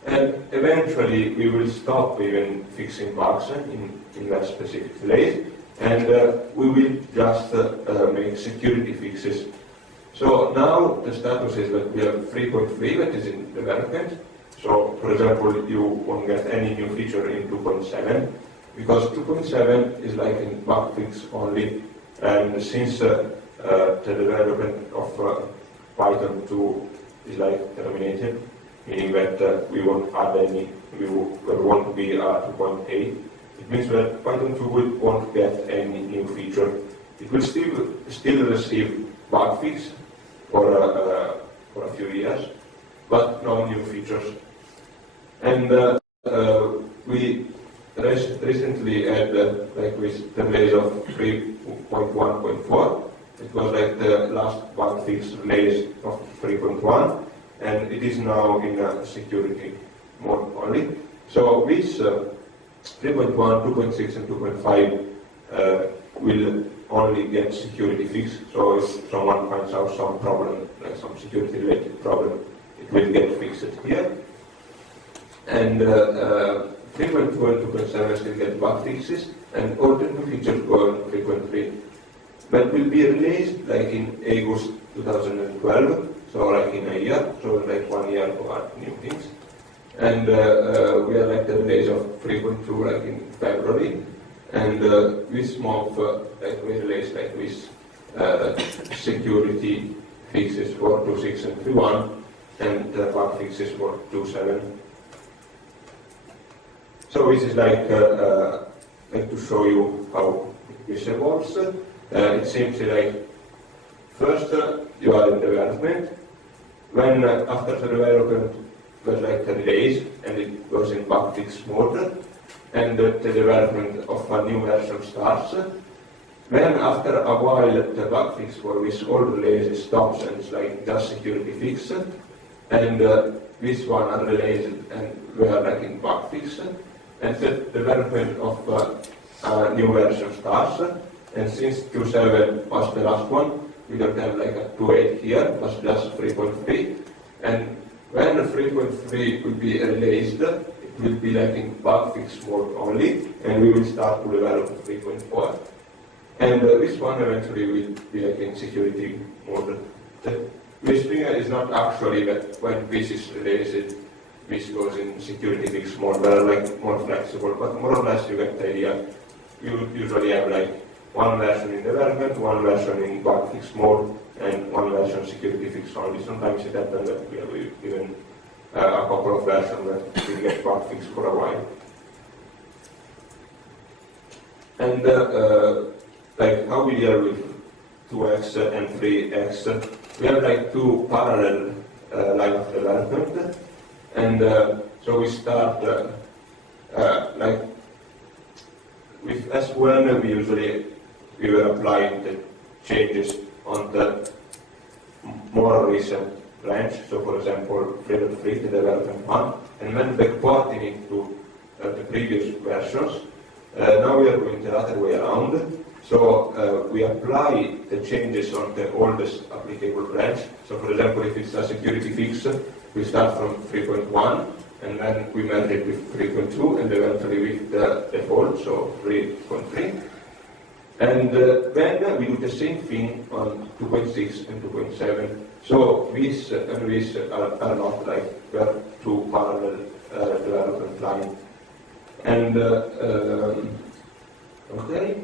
And eventually we will stop even fixing bugs in that specific release, and we will just make security fixes. So now the status is that we have 3.3 that is in development. So for example, you won't get any new feature in 2.7 because 2.7 is like in bug fix only, and since the development of Python 2 is like terminated, meaning that we won't add any, we won't be 2.8. It means that Python 2 won't get any new feature. It will still receive bug fix for a few years, but no new features. And we recently had like with the release of 3.1.4. It was like the last bug fix release of 3.1. And it is now in security mode only. So with 3.1, 2.6 and 2.5 will only get security fix. So if someone finds out some problem, like some security related problem, it will get fixed here. And 3.2 and 2.7 still get bug fixes, and all the new features go on 3.3. But will be released like in August 2012. So like in a year, so like 1 year to add new things. And we are like the release of 3.2 like in February. And this month like we release like with security fixes for 2.6 and 3.1 and bug fixes for 2.7. So this is like to show you how this evolves. It seems like first you are in development. When after the development was like the release and it goes in bug fix mode, and the development of a new version starts. Then after a while the bug fix for this old release stops and it's like just security fix, and this one are released and we are like in bug fix, and the development of a new version starts. And since 2.7 was the last one, we don't have like a 2.8 here, but just 3.3. And when 3.3 will be released, it will be like in bug fix mode only, and we will start to develop 3.4. And this one eventually will be like in security mode. This thing is not actually that when this is released, this goes in security fix mode, they are like more flexible, but more or less you get the idea. You usually have like one version in development, one version in bug fix mode, and one version security fix only. Sometimes it happens that we have even a couple of versions that we get bug fix for a while. And like how we deal with 2x and 3x, we have like two parallel lines of development. And so we start like with S1, we will apply the changes on the more recent branch. So for example, 3.3, the development one, and then backporting it to the previous versions. Now we are going the other way around. So we apply the changes on the oldest applicable branch. So for example, if it's a security fix, we start from 3.1, and then we merge it with 3.2, and eventually with the default, so 3.3. And then we do the same thing on 2.6 and 2.7. So this and this are not like two parallel development lines. And okay.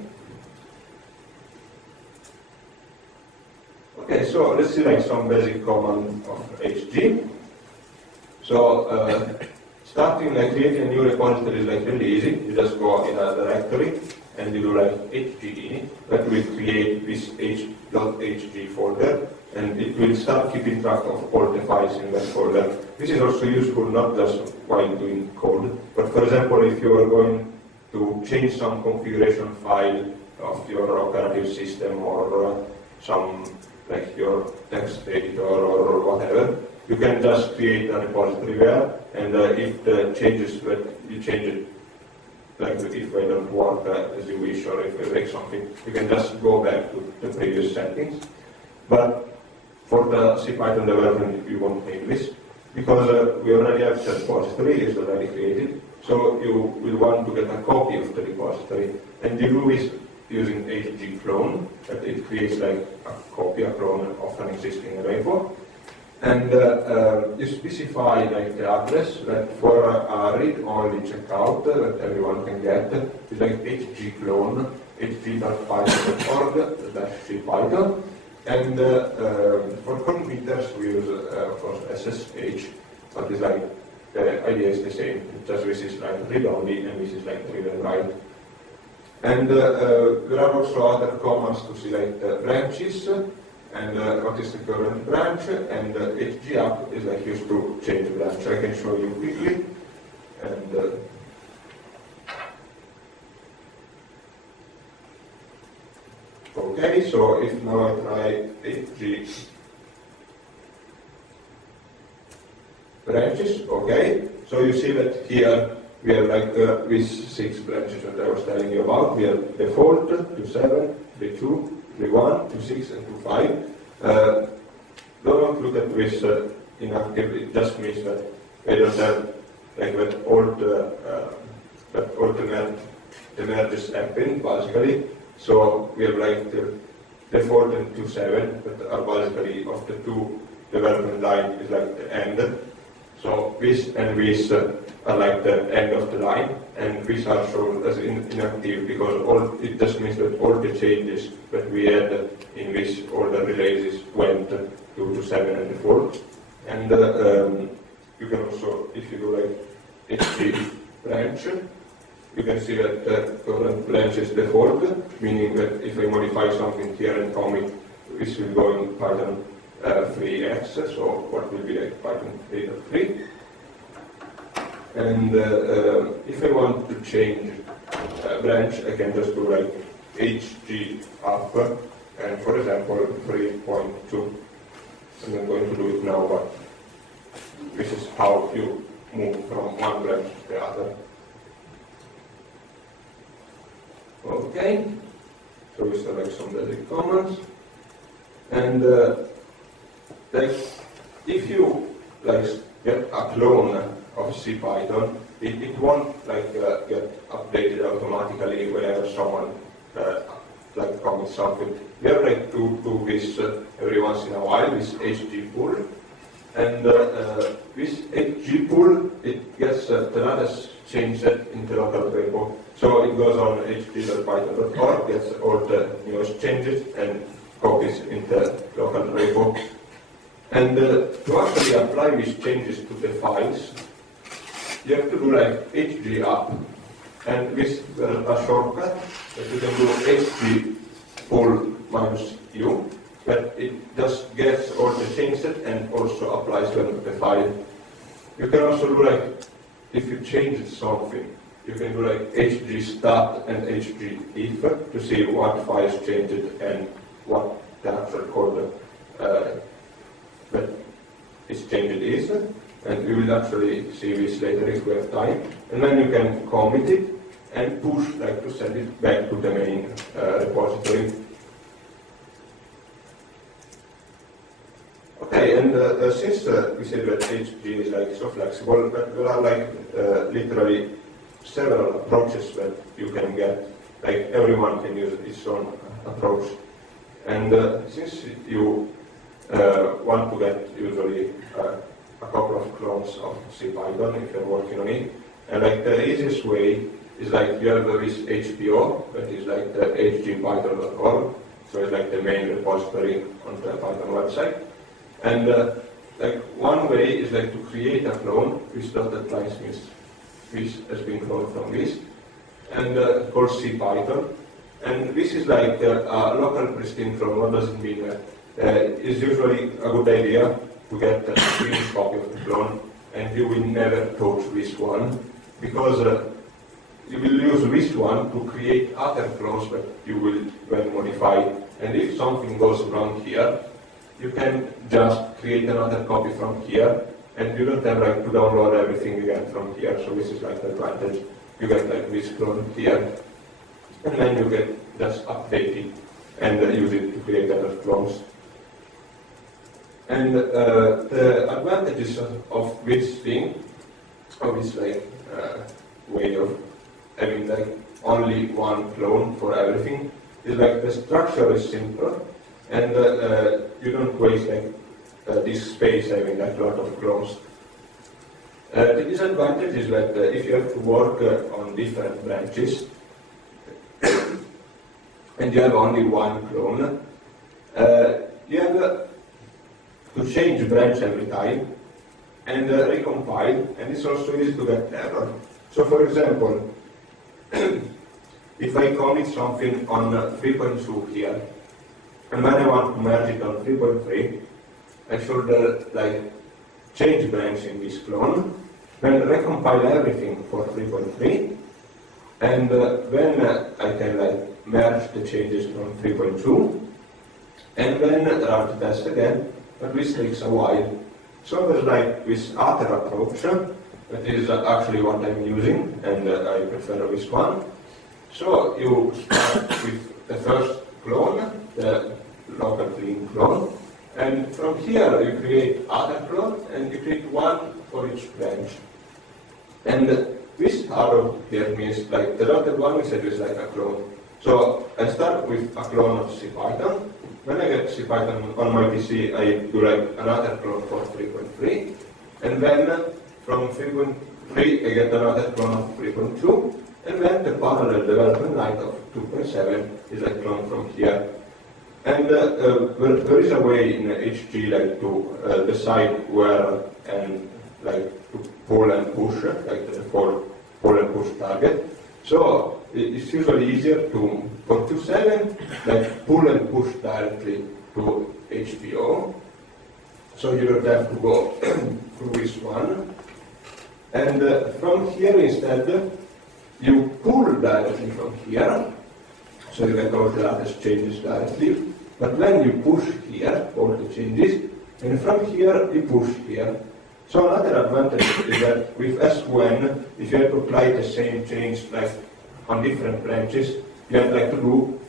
Okay, so let's see like some basic command of HG. So starting like creating a new repository is like really easy. You just go in a directory and you do like HG, that will create this h.hg folder, and it will start keeping track of all the files in that folder. This is also useful not just while doing code, but for example, if you are going to change some configuration file of your operative system or some like your text editor or whatever, you can just create a repository there, and if the changes that you change it, like if they don't work as you wish or if they break something, you can just go back to the previous settings. But for the CPython development, you won't need this, because we already have the repository, it's already created, so you will want to get a copy of the repository, and you do this using hgclone, that it creates like a copy, a clone of an existing repo. And you specify like the address that for a read-only checkout that everyone can get is like hgclone, hg.python.org/cpython. And for committers we use of course SSH, but it's like the idea is the same. It's just this is like read-only and this is like read and write. And there are also other commands to select branches, and what is the current branch, and hgapp is like used to change branch. I can show you quickly. And okay, so if now I try hg branches, okay, so you see that here we have like these 6 branches that I was telling you about. We have default, 2.7, 3.2, 3.1, 2.6, and 2.5. Don't look at this inactive, it just means that they don't have like that all the merges happen basically. So we have like the default and 2.7 that are basically of the 2 development line is like the end. So this and this are like the end of the line, and these are shown as inactive because it just means that all the changes that we had in this, all the releases went to 7 and default. And you can also, if you do like hg branch, you can see that the current branch is default, meaning that if I modify something here and commit, this will go in Python 3x, so what will be like Python 3.3. And if I want to change a branch, I can just do like hg up, and for example 3.2. I'm not going to do it now, but this is how you move from one branch to the other. Okay, so we select some basic commands, and like if you like get a clone of CPython, it won't like get updated automatically whenever someone like commits something. We have like to do this every once in a while, this hg pull, and this hg pull, it gets the latest change set in the local repo. So it goes on hg.python.org, gets all the newest changes and copies in the local repo. And to actually apply these changes to the files, you have to do like hg up, and this is a shortcut that you can do hg pull -u, but it just gets all the changes and also applies them to the file. You can also do like, if you change something, you can do like hg stat and hg if to see what files changed and what the actual code that is changed is, and we will actually see this later if we have time. And then you can commit it and push like to send it back to the main repository. Okay, and since we said that hg is like so flexible, but there are like literally several approaches that you can get. Like everyone can use its own approach, and since you want to get usually a couple of clones of CPython if you're working on it, and like the easiest way is like you have this HPO that is like the hgpython.org, so it's like the main repository on the Python website. And like one way is like to create a clone, which dotted lines means this has been cloned from this, and called CPython. And this is like a local pristine clone. What does it mean? It's usually a good idea to get a clean copy of the clone, and you will never touch this one, because you will use this one to create other clones that you will then modify. And if something goes wrong here, you can just create another copy from here, and you don't have like to download everything again from here. So this is like the advantage. You get like this clone here, and then you get just update it and use it to create other clones. And the advantages of this thing, of this like way of having like only one clone for everything, is like the structure is simple, and you don't waste like this space having like a lot of clones. The disadvantage is that if you have to work on different branches and you have only one clone, you have to change branch every time and recompile, and it's also easy to get error. So for example, if I commit something on 3.2 here, and when I want to merge it on 3.3, I should like change branch in this clone, then recompile everything for 3.3, and then I can like merge the changes from 3.2, and then run the test again, but this takes a while. So there's like this other approach, that is actually what I'm using, and I prefer this one. So you start with the first clone, the local clean clone, and from here you create other clone, and you create one for each branch. And this arrow here means like the dotted one we said is like a clone. So I start with a clone of CPython. When I get CPython on my PC, I do like another clone for 3.3, and then from 3.3 I get another clone of 3.2, and then the parallel development line of 2.7 is a clone from here. And there is a way in HG like to decide where and like to pull and push, like the default pull and push target. So it's usually easier to, for 2.7, like pull and push directly to HPO. So you don't have to go through this one. And from here instead, you pull directly from here, so you get all the latest changes directly. But then you push here, all the changes, and from here you push here. So another advantage is that with S1, if you have to apply the same change like on different branches, you have like to do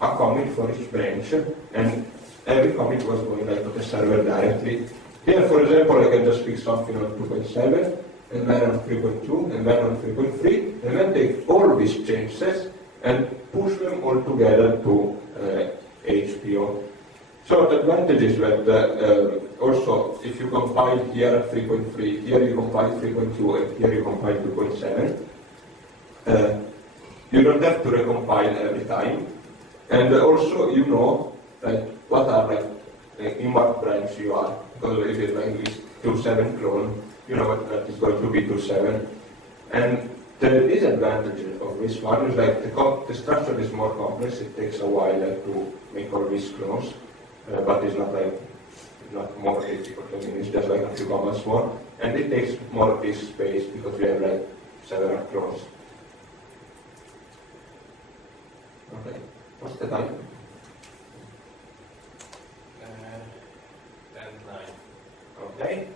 a commit for each branch, and every commit was going like to the server directly. Here, for example, I can just pick something on 2.7, and then on 3.2, and then on 3.3, and then take all these changes and push them all together to HPO. So the advantage is that also if you compile here 3.3, here you compile 3.2, and here you compile 2.7, you don't have to recompile every time. And also you know like what are like in what branch you are. Because if it's like this 2.7 clone, you know what that is going to be 2.7. And the disadvantage of this one is like the structure is more complex. It takes a while like, to make all these clones, but it's not like not more difficult. I mean, it's just like a few commands more, and it takes more disk space because we have like several clones. Okay, what's the time? 10:09. Okay.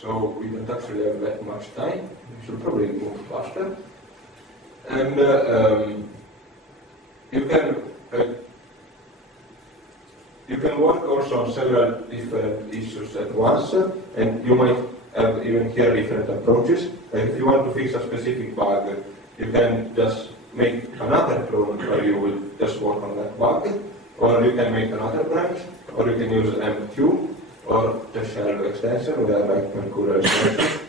So we don't actually have that much time. We should probably move faster. And you can work also on several different issues at once, and you might have even here different approaches. Like if you want to fix a specific bug, you can just make another clone where you will just work on that bug, or you can make another branch, or you can use MQ, or the shell extension, where like Mercurial extension,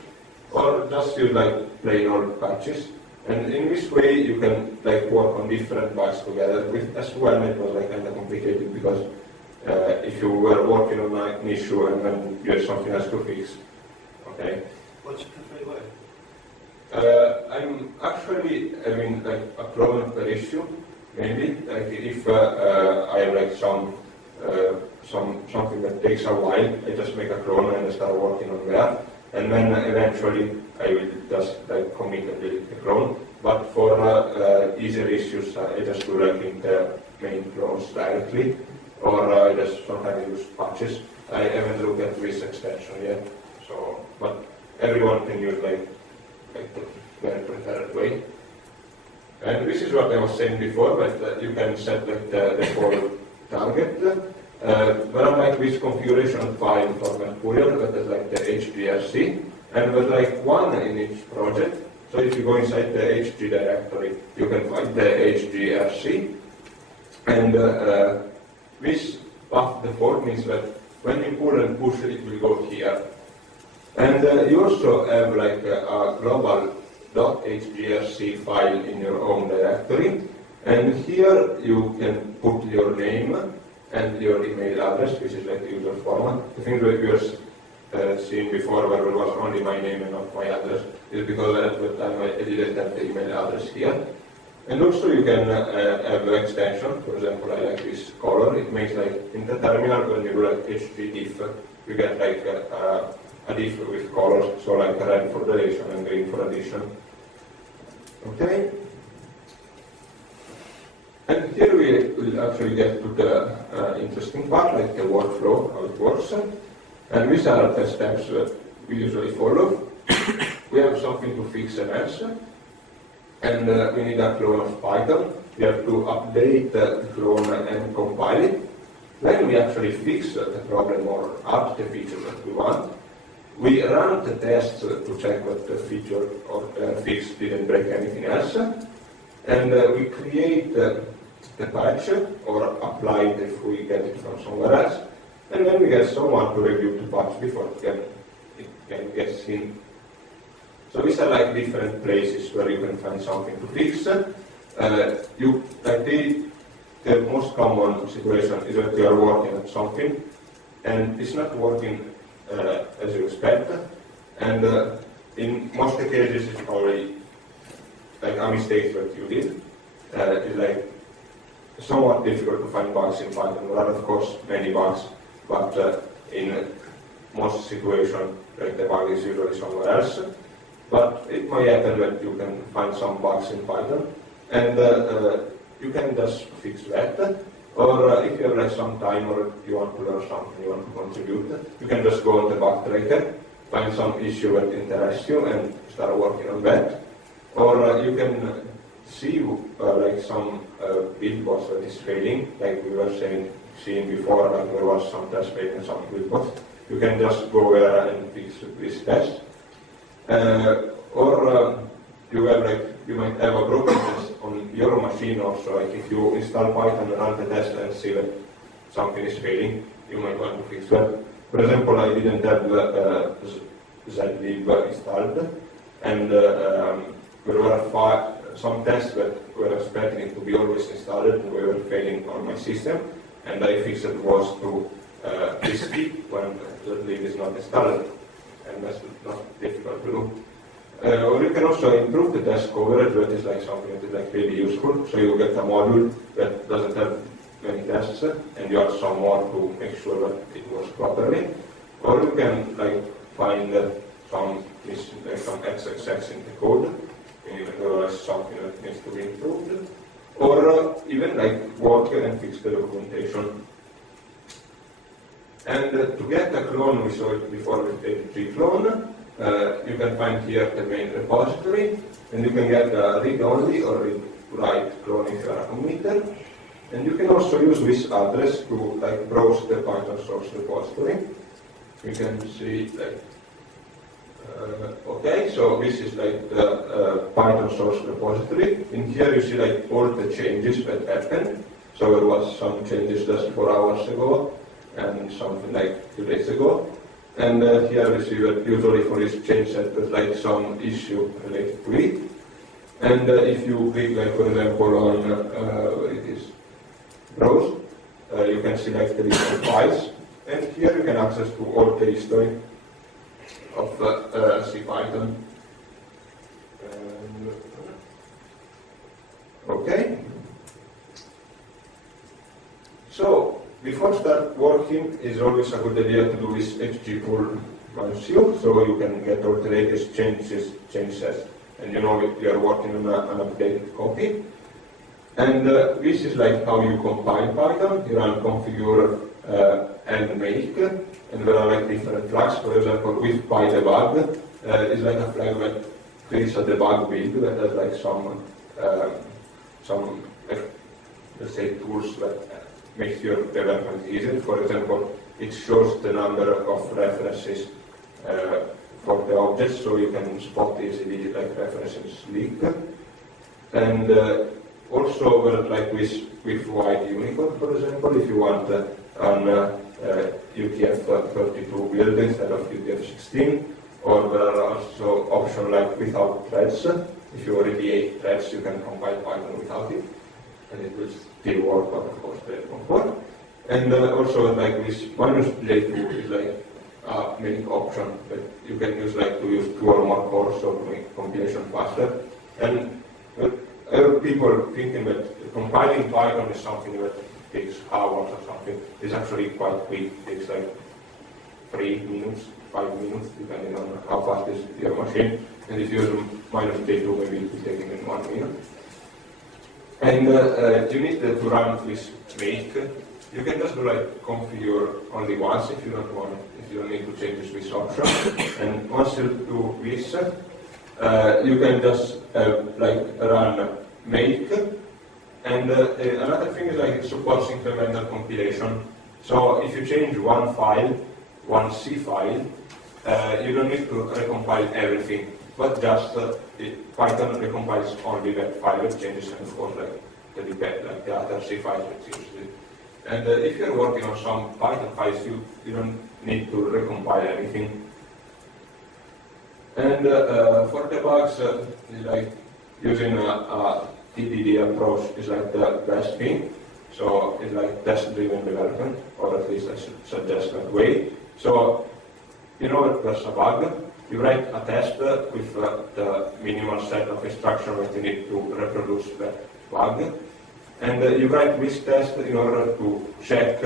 or just use like plain old patches. And in this way, you can like work on different bugs together. With S1, it was like kind of complicated because if you were working on an issue and then you had something else to fix, okay. What's your preferred way? I'm actually having like a clone per issue, mainly. Like if I have like something that takes a while, I just make a clone and I start working on that. and then eventually I will just like commit and delete the clone. But for easier issues, I just do like in the main clones directly, or I just sometimes use patches. I haven't looked at this extension yet, so but everyone can use like the very preferred way. And this is what I was saying before, that you can set like the default target. But unlike this configuration file for Mercurial, that is like the HGRC, and with like one in each project. So if you go inside the HG directory, you can find the HGRC, and this path default means that when you pull and push it will go here. And you also have like a global .hgrc file in your own directory, and here you can put your name and your email address, which is like the user format. The thing that you have seen before where it was only my name and not my address is because at the time I didn't have the email address here. And also you can have an extension. For example, I like this color. It makes like in the terminal when you do like hgdiff, you get like a diff with colors, so like red for deletion and green for addition. Okay. And here we will actually get to the interesting part, like the workflow, how it works. And these are the steps that we usually follow. We have something to fix an answer, and we need a clone of Python. We have to update the clone and compile it. Then we actually fix the problem or add the feature that we want. We run the tests to check that the feature or fix didn't break anything else. And we create the patch or apply it if we get it from somewhere else. And then we get someone to review the patch before it can get seen. So these are like different places where you can find something to fix. The most common situation is that you are working on something and it's not working as you expect. And in most cases it's probably like a mistake that you did. It's like somewhat difficult to find bugs in Python. There are of course many bugs, but in most situations like the bug is usually somewhere else. But it might happen that you can find some bugs in Python, and you can just fix that. Or if you have like some time or you want to learn something, you want to contribute, you can just go on the bug tracker, find some issue that interests you, and start working on that. Or you can see like some build box that is failing, like we were seeing before, like there was some test failing some build box. You can just go there and fix this test. Or you might have a broken test on your machine also, like if you install Python and run the test and see that something is failing, you might want to fix that. For example, I didn't have zlib installed, and there were some tests that were expecting it to be always installed and we were failing on my system, and I fixed it was to skip when zlib is not installed, and that's not difficult to do. Or you can also improve the test coverage, that is like something that is like really useful. So you get a module that doesn't have many tests, and you add some more to make sure that it works properly. Or you can like find some XXX in the code, or something that needs to be improved. Or even like work and fix the documentation. And to get a clone, we saw it before with HG clone. You can find here the main repository, and you can get a read-only or read-write clone if you are a committer. And you can also use this address to like browse the Python source repository. You can see like, okay, so this is like the Python source repository. In here you see like all the changes that happened. So there was some changes just 4 hours ago, and something like 2 days ago. And here we see that usually for each change set there's like some issue related to it. And if you click like for example on where it is browse, you can select the list of files, and here you can access to all the history of CPython. Okay. So before start working, it's always a good idea to do this hgpull -u, so you can get all the latest changes, and you know you are working on an updated copy. And this is like how you compile Python. You run configure and make, and there are like different flags. For example, with pydebug, is like a flag that creates a debug build that has like some like, let's say tools that makes your development easier. For example, it shows the number of references for the objects, so you can spot easily like references leak. And also, like with white Unicode, for example, if you want an UTF-32 build instead of UTF-16, or there are also options like without threads. If you already hate threads, you can compile Python without it, and it will still work, but of course it won't work. And also like this -j2 is like a make option that you can use like to use 2 or more cores or to make compilation faster. And people thinking that compiling Python is something that takes hours or something. It's actually quite quick. It takes like 3 minutes, 5 minutes, depending on how fast is your machine. And if you use -j2, maybe it will take in 1 minute. And you need to run this make. You can just do like configure only once if you don't want, if you don't need to change this option. And once you do this, you can just like run make. And another thing is like it supports incremental compilation. So if you change one file, one C file, you don't need to recompile everything, but just Python recompiles only that file that changes, and of course like the other C files that uses it. And if you're working on some Python files, you don't need to recompile anything. And for debugs, it's like using a TDD approach is like the best thing. So it's like test-driven development, or at least I should suggest that way. So you know that there's a bug. You write a test with the minimal set of instructions that you need to reproduce that bug. And you write this test in order to check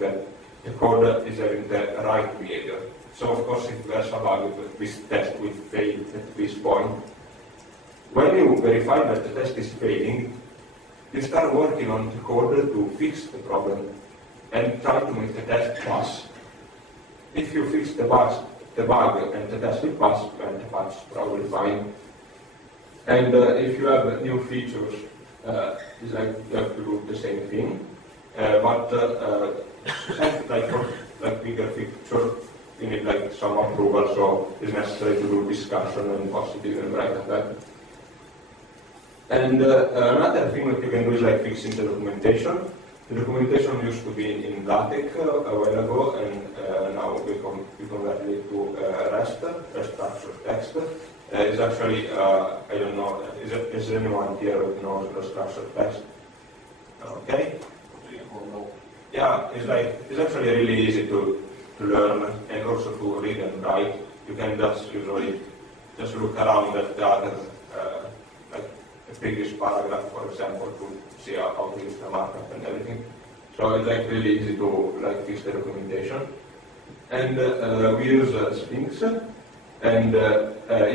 that the code is having the right behavior. So of course, if there's a bug, this test will fail at this point. When you verify that the test is failing, you start working on the code to fix the problem and try to make the test pass. If you fix the bug and the test will pass, then the bug is probably fine. And if you have new features, it's like you have to do the same thing. But like bigger features, you need like some approval, so it's necessary to do discussion and possibly even write a test. And another thing that you can do is like fixing the documentation. The documentation used to be in LaTeX a while ago, and now we converted it to REST structured text. It's actually, I don't know, is anyone here who knows the structured text? Okay? Yeah, it's actually really easy to learn and also to read and write. You can just usually just look around at the other a previous paragraph, for example, to see how to use the markup and everything. So it's like really easy to like fix the documentation. And we use Sphinx. And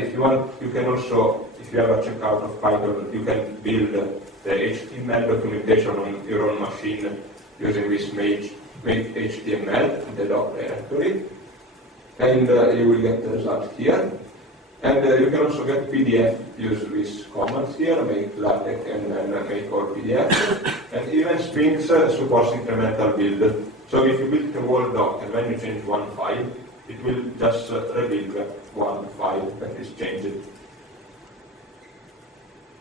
if you want, you can also, if you have a checkout of Python, you can build the HTML documentation on your own machine using this make HTML in the doc directory. And you will get the result here. And you can also get PDF, use these commands here, make LaTeX and then make all PDF. And even Sphinx supports incremental build. So if you build the whole doc and when you change one file, it will just rebuild that one file that is changed.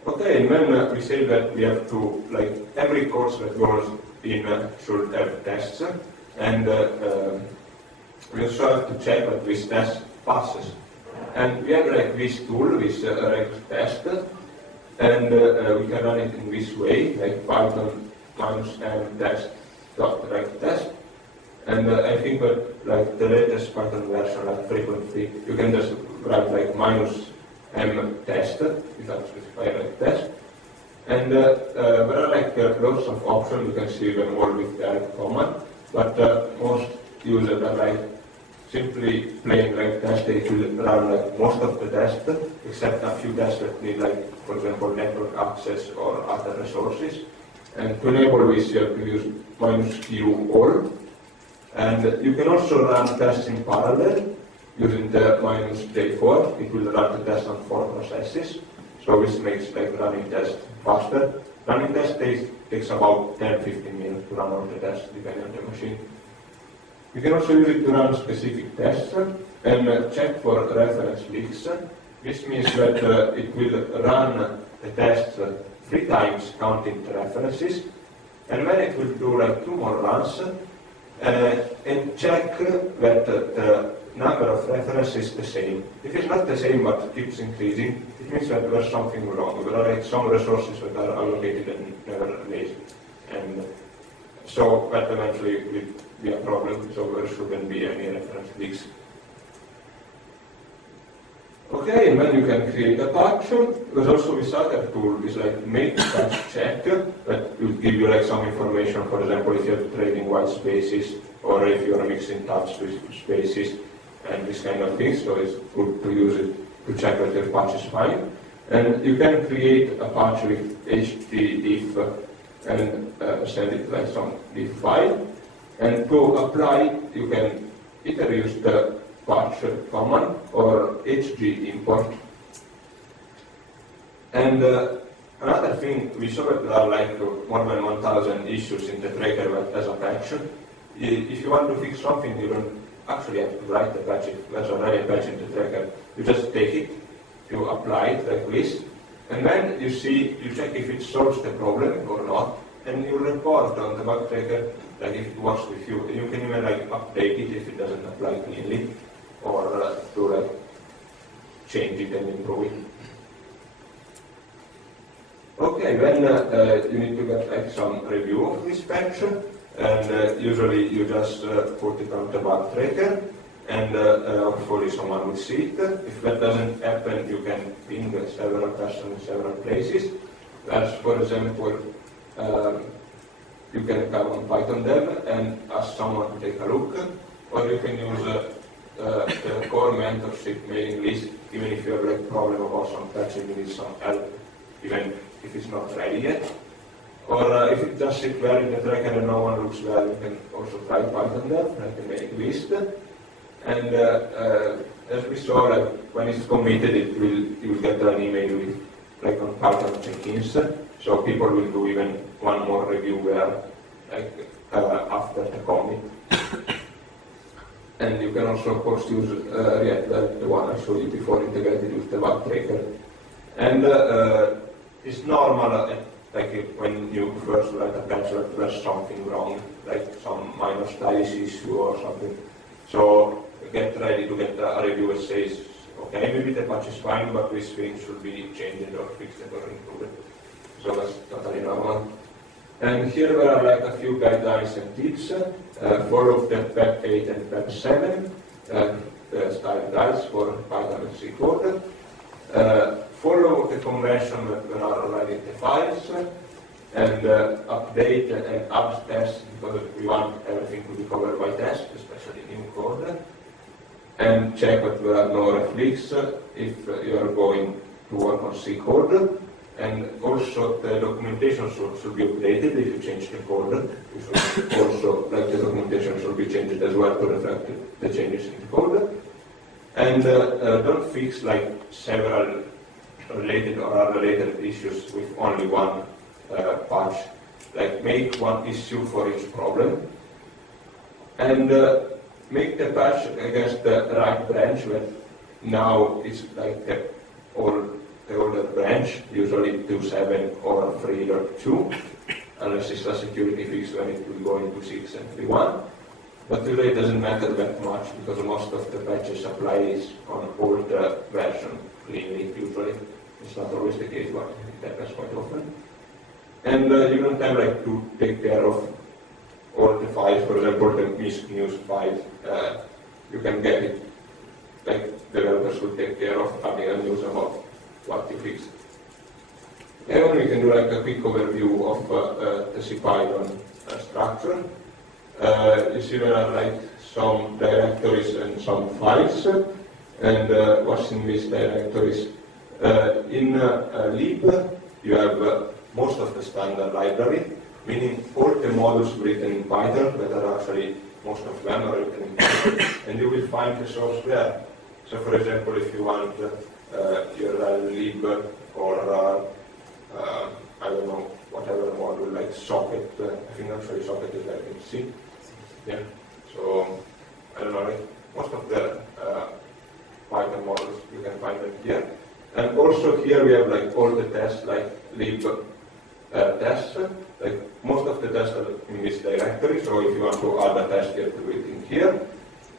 Okay, and then we say that we have to, like, every course that goes in should have tests. And we also have to check that this test passes. And we have like this tool, this rect test, and we can run it in this way, like Python -m test.rect test. And I think that like the latest Python version, like 3.3, you can just write like -m test without specifying rect test. And there are like lots of options. You can see them all with the rect command. but most users are like simply plain like test, they will run like most of the tests, except a few tests that need like, for example, network access or other resources. And to enable this, you have to use -q all. And you can also run tests in parallel using the -j4. It will run the test on 4 processes. So this makes like running tests faster. Running test takes about 10-15 minutes to run all the tests depending on the machine. You can also use it to run specific tests and check for reference leaks. This means that it will run the tests 3 times counting the references, and then it will do like 2 more runs and check that the number of references is the same. If it's not the same but keeps increasing, it means that there's something wrong. There are like some resources that are allocated and never released. And so that eventually will be a problem, so there shouldn't be any reference leaks. Okay, and then you can create a patch. There's also this other tool, is like make patch check, that will give you like some information, for example, if you're trading white spaces, or if you're mixing tabs with spaces, and this kind of thing, so it's good to use it to check that your patch is fine. And you can create a patch with htdiff and send it like some diff file. And to apply, you can either use the patch command or hg import. And another thing, we saw that there are like more than 1,000 issues in the tracker that has a patch. If you want to fix something, you don't actually have to write the patch. If there's already a patch in the tracker, you just take it, you apply it like this, and then you check if it solves the problem or not, and you report on the bug tracker like if it works with you. You can even like update it if it doesn't apply cleanly, or to like change it and improve it. Okay, then you need to get like some review of this patch, and usually you just put it on the bug tracker, and hopefully someone will see it. If that doesn't happen, you can ping several persons in several places. As for example, you can come on Python dev and ask someone to take a look, or you can use the core mentorship mailing list, even if you have like problem about some patch and you need some help, even if it's not ready yet. Or if it does sit well in the tracker and no one looks well, you can also try Python dev, like a mailing list. And as we saw, like when it's committed, you will get an email with like on Python check-ins. So people will do even one more review there, like after the commit. And you can also, of course, use React, the one I showed you before, integrated with the bug tracker. And it's normal, like when you first write a patch, that there's something wrong, like some minor stylus issue or something. So get ready to get a review that says, okay, maybe the patch is fine, but this thing should be changed or fixed or improved. So that's totally normal. And here there are like a few guidelines and tips. Follow the PEP 8 and PEP 7 the style guides for Python and C code. Follow the convention that there are already in the files, and update and add tests, because we want everything to be covered by tests, especially new code. And check that there are no reflex if you are going to work on C code. And also the documentation should be updated if you change the code. You should also, like the documentation should be changed as well to reflect the changes in the code. And don't fix like several related or unrelated issues with only one patch. Like make one issue for each problem. And make the patch against the right branch, but now it's like the older branch, usually 2.7 or 3.2, unless it's a security fix when it will go into 6 and 3.1. But really it doesn't matter that much, because most of the patches apply on old version cleanly, usually. It's not always the case, but it happens quite often. And you don't have like to take care of all the files, for example, the missed news file. You can get it, like developers will take care of having a news about what you fixed. And we can do like a quick overview of the CPython structure. you see there are like some directories and some files, and what's in these directories. In lib, you have most of the standard library, meaning all the modules written in Python, that are actually most of them are written in Python, and you will find the source there. So for example, if you want your lib or I don't know, whatever module like socket, I think actually socket is like in C. Yeah. So I don't know, like most of the Python models you can find them here. And also here we have like all the tests like lib tests. Like most of the tests are in this directory, so if you want to add a test, you have to do it in here.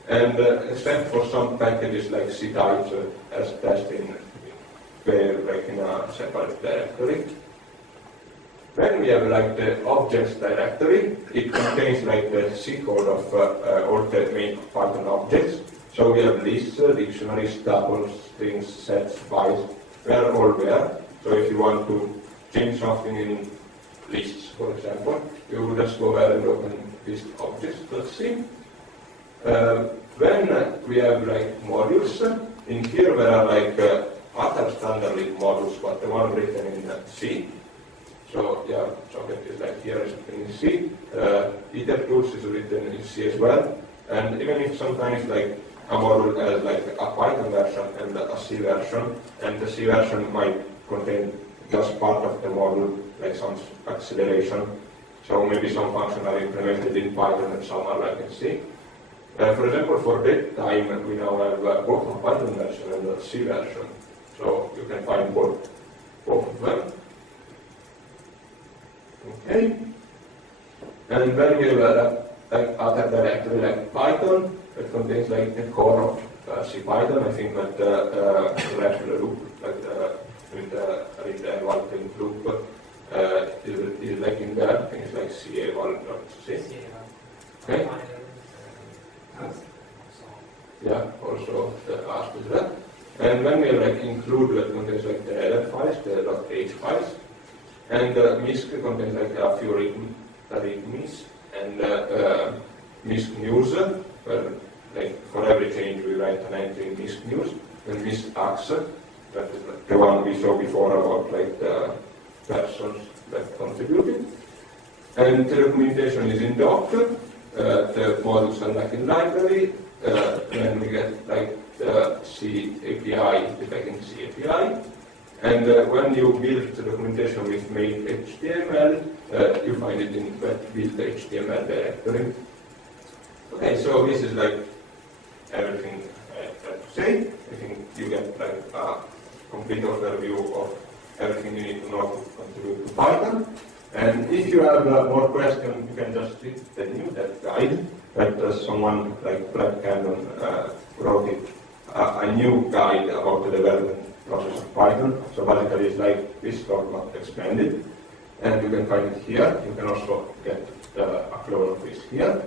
And except for some packages like C types as testing, they're like in a separate directory. Then we have like the objects directory. It contains like the C code of all the main Python objects. So we have lists, dictionaries, tuples, strings, sets, files. They are all there. So if you want to change something in lists, for example, you will just go there and open list objects.c. Then we have like modules. In here there are like other standard lib modules, but the one written in C. So yeah, socket is like here is written in C. Ether tools is written in C as well. And even if sometimes like a module has like a Python version and a C version, and the C version might contain just part of the module, like some acceleration. So maybe some functions are implemented in Python and some are like in C. For example, for date time, we now have both a Python version and a C version. So you can find both of them. Okay. And then we have like other directory like Python that contains like the core of CPython. I think that Repo loop, like with the eval loop is like in there. I think it's like CA1.c. Okay. Yeah, also the ASP is there. And then we like include that contains like the header files, the .h files. And MISC contains like a few readmes and MISC news, where like for every change we write an entry in MISC news, and MISC acts, that is like the one we saw before about like the persons that contributed. And the documentation is in doc, the modules are like in library, then we get like the C API, the backend C API. And when you build the documentation with make HTML, you find it in the build HTML directory. Okay, so this is like everything I have to say. I think you get like a complete overview of everything you need to know to contribute to Python. And if you have more questions, you can just read the new guide that someone like Brad Cannon wrote it, a new guide about the development process of Python. So basically it's like this talk but expanded, and you can find it here. You can also get a clone of this here.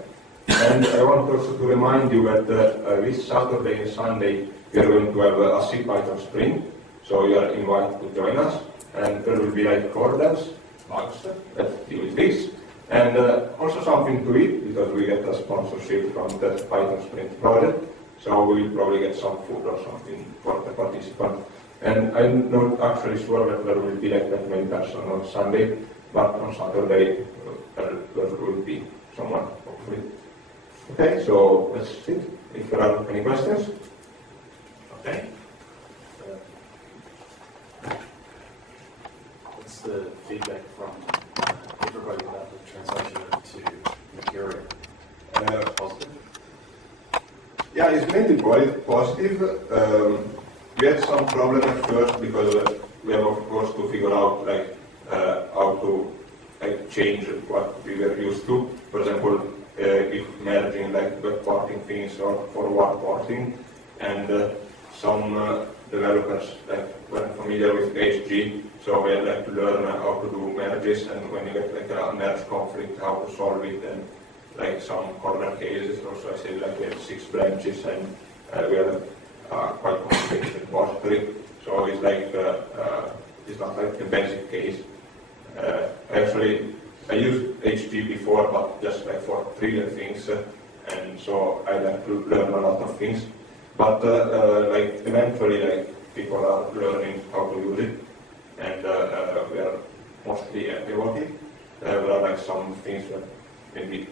And I want also to remind you that this Saturday and Sunday we are going to have a CPython sprint, so you are invited to join us, and there will be like corders, bugs that deal with this, and also something to eat, because we get a sponsorship from the Python sprint project, so we will probably get some food or something for the participants. And I'm not actually sure that there will be like that many persons on Sunday, but on Saturday there will be someone, hopefully. Okay, so that's it. If there are any questions. Okay. What's the feedback from everybody about the translation to Mercurial? Positive? Yeah, it's mainly positive. We had some problem at first because we have of course to figure out like how to like change what we were used to. For example, if merging like backporting things or forward porting, and some developers like weren't familiar with HG, so we had like to learn how to do merges, and when you get like a merge conflict, how to solve it, and like some corner cases. Also, I said like we have 6 branches, and we have quite complicated repository. So it's like it's not like the basic case. I actually I used HG before, but just like for trivial things, and so I had to learn a lot of things. But like eventually, like people are learning how to use it, and we are mostly happy about it. There are like some things that maybe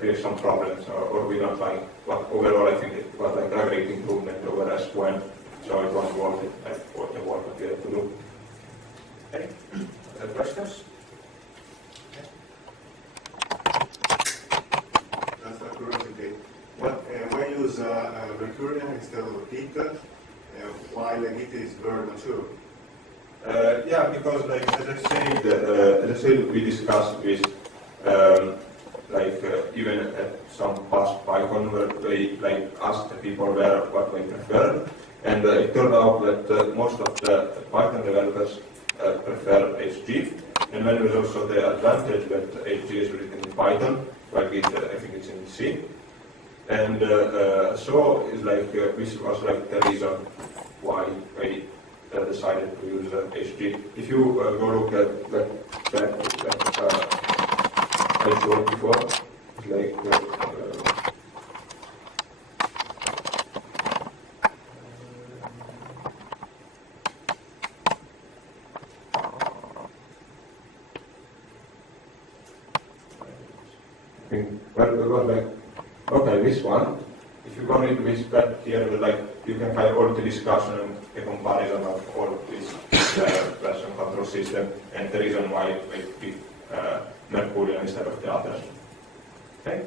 create some problems, or we don't like. But overall, I think it was like a great improvement over S1, so it was worth it. Like what the work that we had to do. Okay. Other questions? Just a curiosity. Why use Mercurial instead of Git while Git is very mature? Yeah, because like as I said, we discussed this even at some past Python where we like asked the people what they prefer, and it turned out that most of the Python developers prefer HG, and then there's also the advantage that HG is written in Python, while Git I think it's in C, and so it's like this was like the reason why I decided to use HG. If you go look at that I showed before, it's like okay, this one. If you go into this back here, like you can find all the discussion and the comparison of all this version control system and the reason why we pick Mercurial instead of the others. Okay.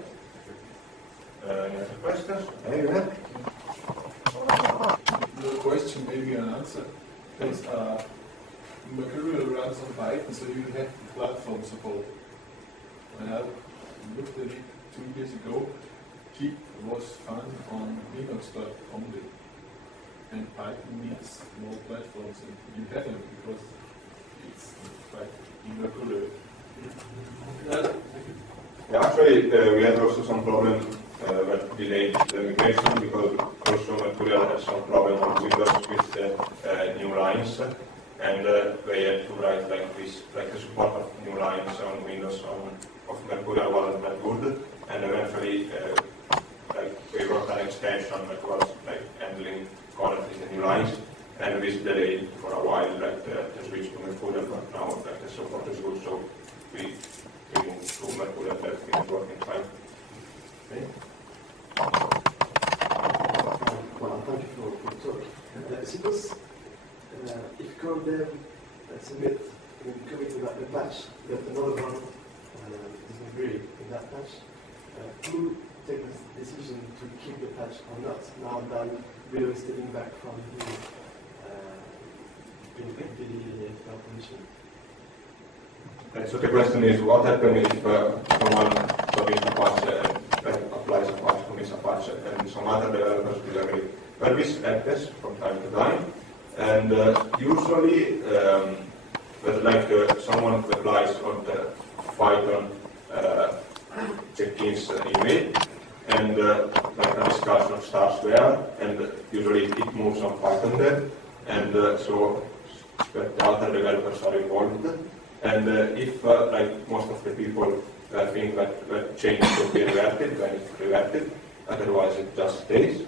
Any other questions? Anyone? No question, maybe an answer. Because Mercurial runs on Python, so you have the platform support. When I looked at it 2 years ago, Git was found on Linux only, and Python needs more platforms, and you have them because it's like in Mercurial. Yeah, actually, we had also some problem that delayed the migration because also Mercurial had some problem on Windows with the new lines, and they had to write like this, like the support of new lines on Windows of Mercurial wasn't that good, and eventually we wrote an extension that was like handling currently the new lines, and this delayed for a while like the switch to Mercurial, but now like the support is good, so we moved to Mercurial, everything is working fine. Okay. Well, thank you for the talk. Suppose if code dev submit commit to the patch, that another one doesn't agree in that patch, who take the decision to keep the patch or not, now than really stepping back from the permission? Okay, so the question is, what happens if someone submits a patch, applies a patch, commits a patch, and some other developers disagree? Well, this happens from time to time, and usually someone replies on the Python check-ins email, and like a discussion starts there, and usually it moves on Python then, and so the other developers are involved. And if like most of the people think that change should be reverted, then it's reverted, otherwise it just stays.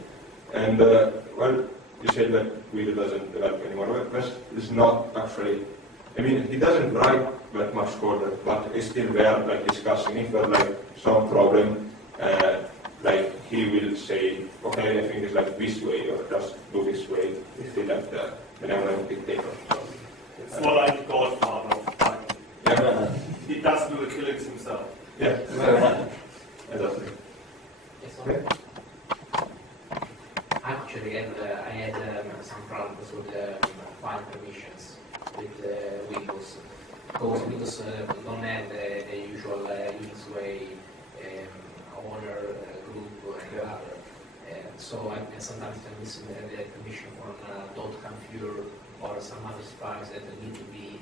And well, you said that Guido doesn't develop anymore. But it's not actually, I mean, he doesn't write that much code, but he's still there, like discussing if there's like some problem, like he will say, okay, I think it's like this way, or just do this way. He's still like the benevolent dictator. So, It's more like the godfather of Python. yeah. He does do the killings himself. Yeah. Exactly. Yes, Okay. actually, and I had some problems with file permissions with Windows. Because Windows don't have the usual Unix way owner group and other. So I can sometimes miss the permission on .configure or some other files that need to be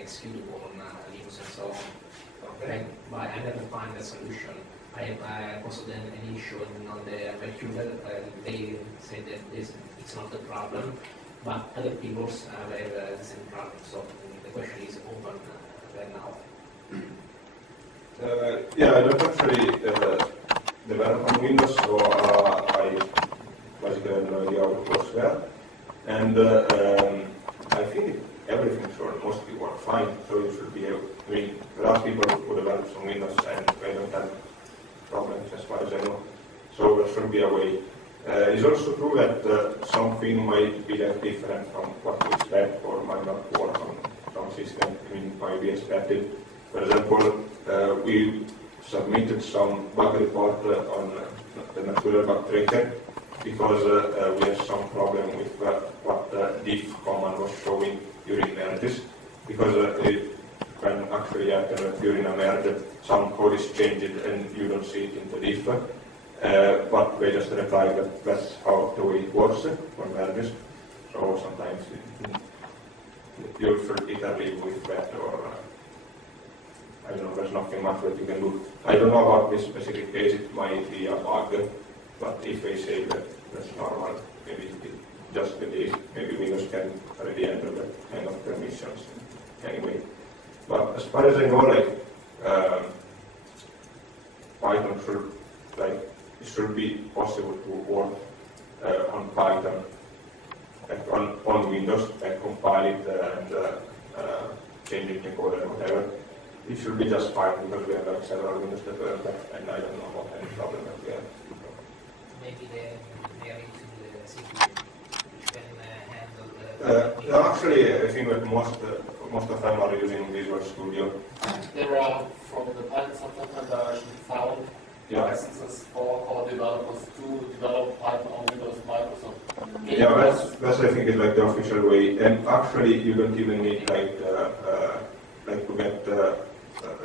executable on Linux and so on. Okay. But I never find a solution. I posted an issue on the Mercurial. They say that it's not a problem, but other people have the same problem. So the question is open right now. Yeah, I don't actually develop on Windows, so I basically have no idea how it works there. And I think everything should mostly work fine, so you should be able, I mean, there are people who develop on Windows and they don't have problems as far as I know. So there should be a way. It's also true that something might be different from what you expect or might not work on some system. I mean, might be expected. For example, we submitted some bug report on the Mercurial bug tracker because we have some problem with what the diff command was showing during merges. Because it can actually happen during a merge, some code is changed and you don't see it in the diff. But they just reply that that's how the way it works for merges. So sometimes you should either live with that or I don't know, there's nothing much that you can do. I don't know about this specific case, it might be a bug, but if they say that that's normal, maybe it just the case, maybe Windows can already enter that kind of permissions anyway. But as far as I know, like Python should, like, it should be possible to work on Python, like on Windows, like compile it and change it in code and whatever. It should be just fine because we have like several Windows developers and I don't know about any problem that we have. Maybe they are using the CPU, which can handle the... No, actually, I think that most of them are using Visual Studio. There are, from the Python software version, found licenses for our developers to develop Python on Windows Microsoft. Yeah, that's I think is like the official way. And actually, you don't even need like to get a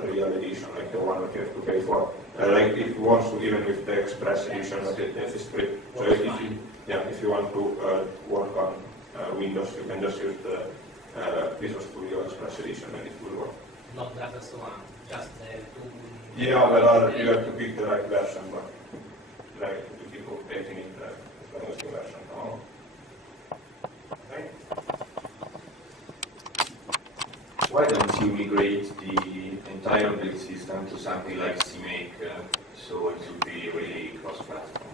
real edition, like the one that you have to pay for. Like if you want to, even with the Express edition, that is free. So if you want to work on Windows, you can just use the Visual Studio Express edition and it will work. Not that as one, just the two. Yeah, you have to pick the right version, but like to keep updating it as long as the version comes. Okay. Why don't you migrate the entire build system to something like CMake, so it would be really cross-platform?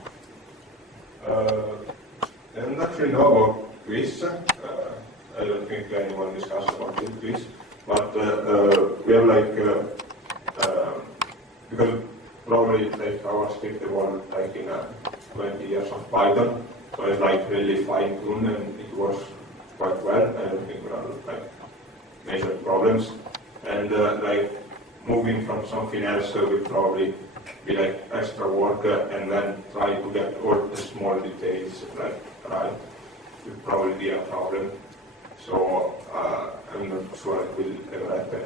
I don't actually know about Quiz. I don't think anyone discussed about Quiz, but we have like because probably like our script evolved like in 20 years of Python, so it's like really fine-tuned and it works quite well. I don't think there are like major problems, and like moving from something else would probably be like extra work, and then try to get all the small details like right would probably be a problem. So I'm not sure it will ever happen,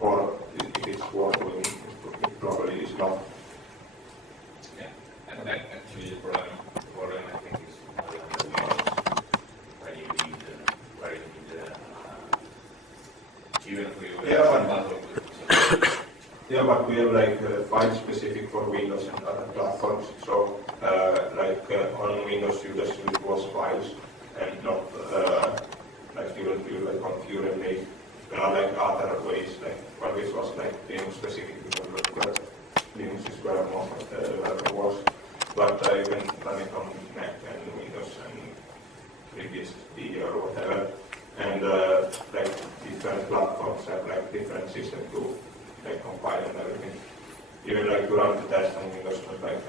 or if it's working, it probably is not. Yeah, and that actually the problem I think is where you need even if we yeah, but we have like files specific for Windows and other platforms. So like on Windows you just use those files and not like you don't use like configure and make. There are like other ways, like well, this was like Linux specific because Linux is where most of the development was. But you can run it on Mac and Windows and FreeBSD or whatever. And like different platforms have like different systems to like compile and everything. Even like to run the test on Windows was like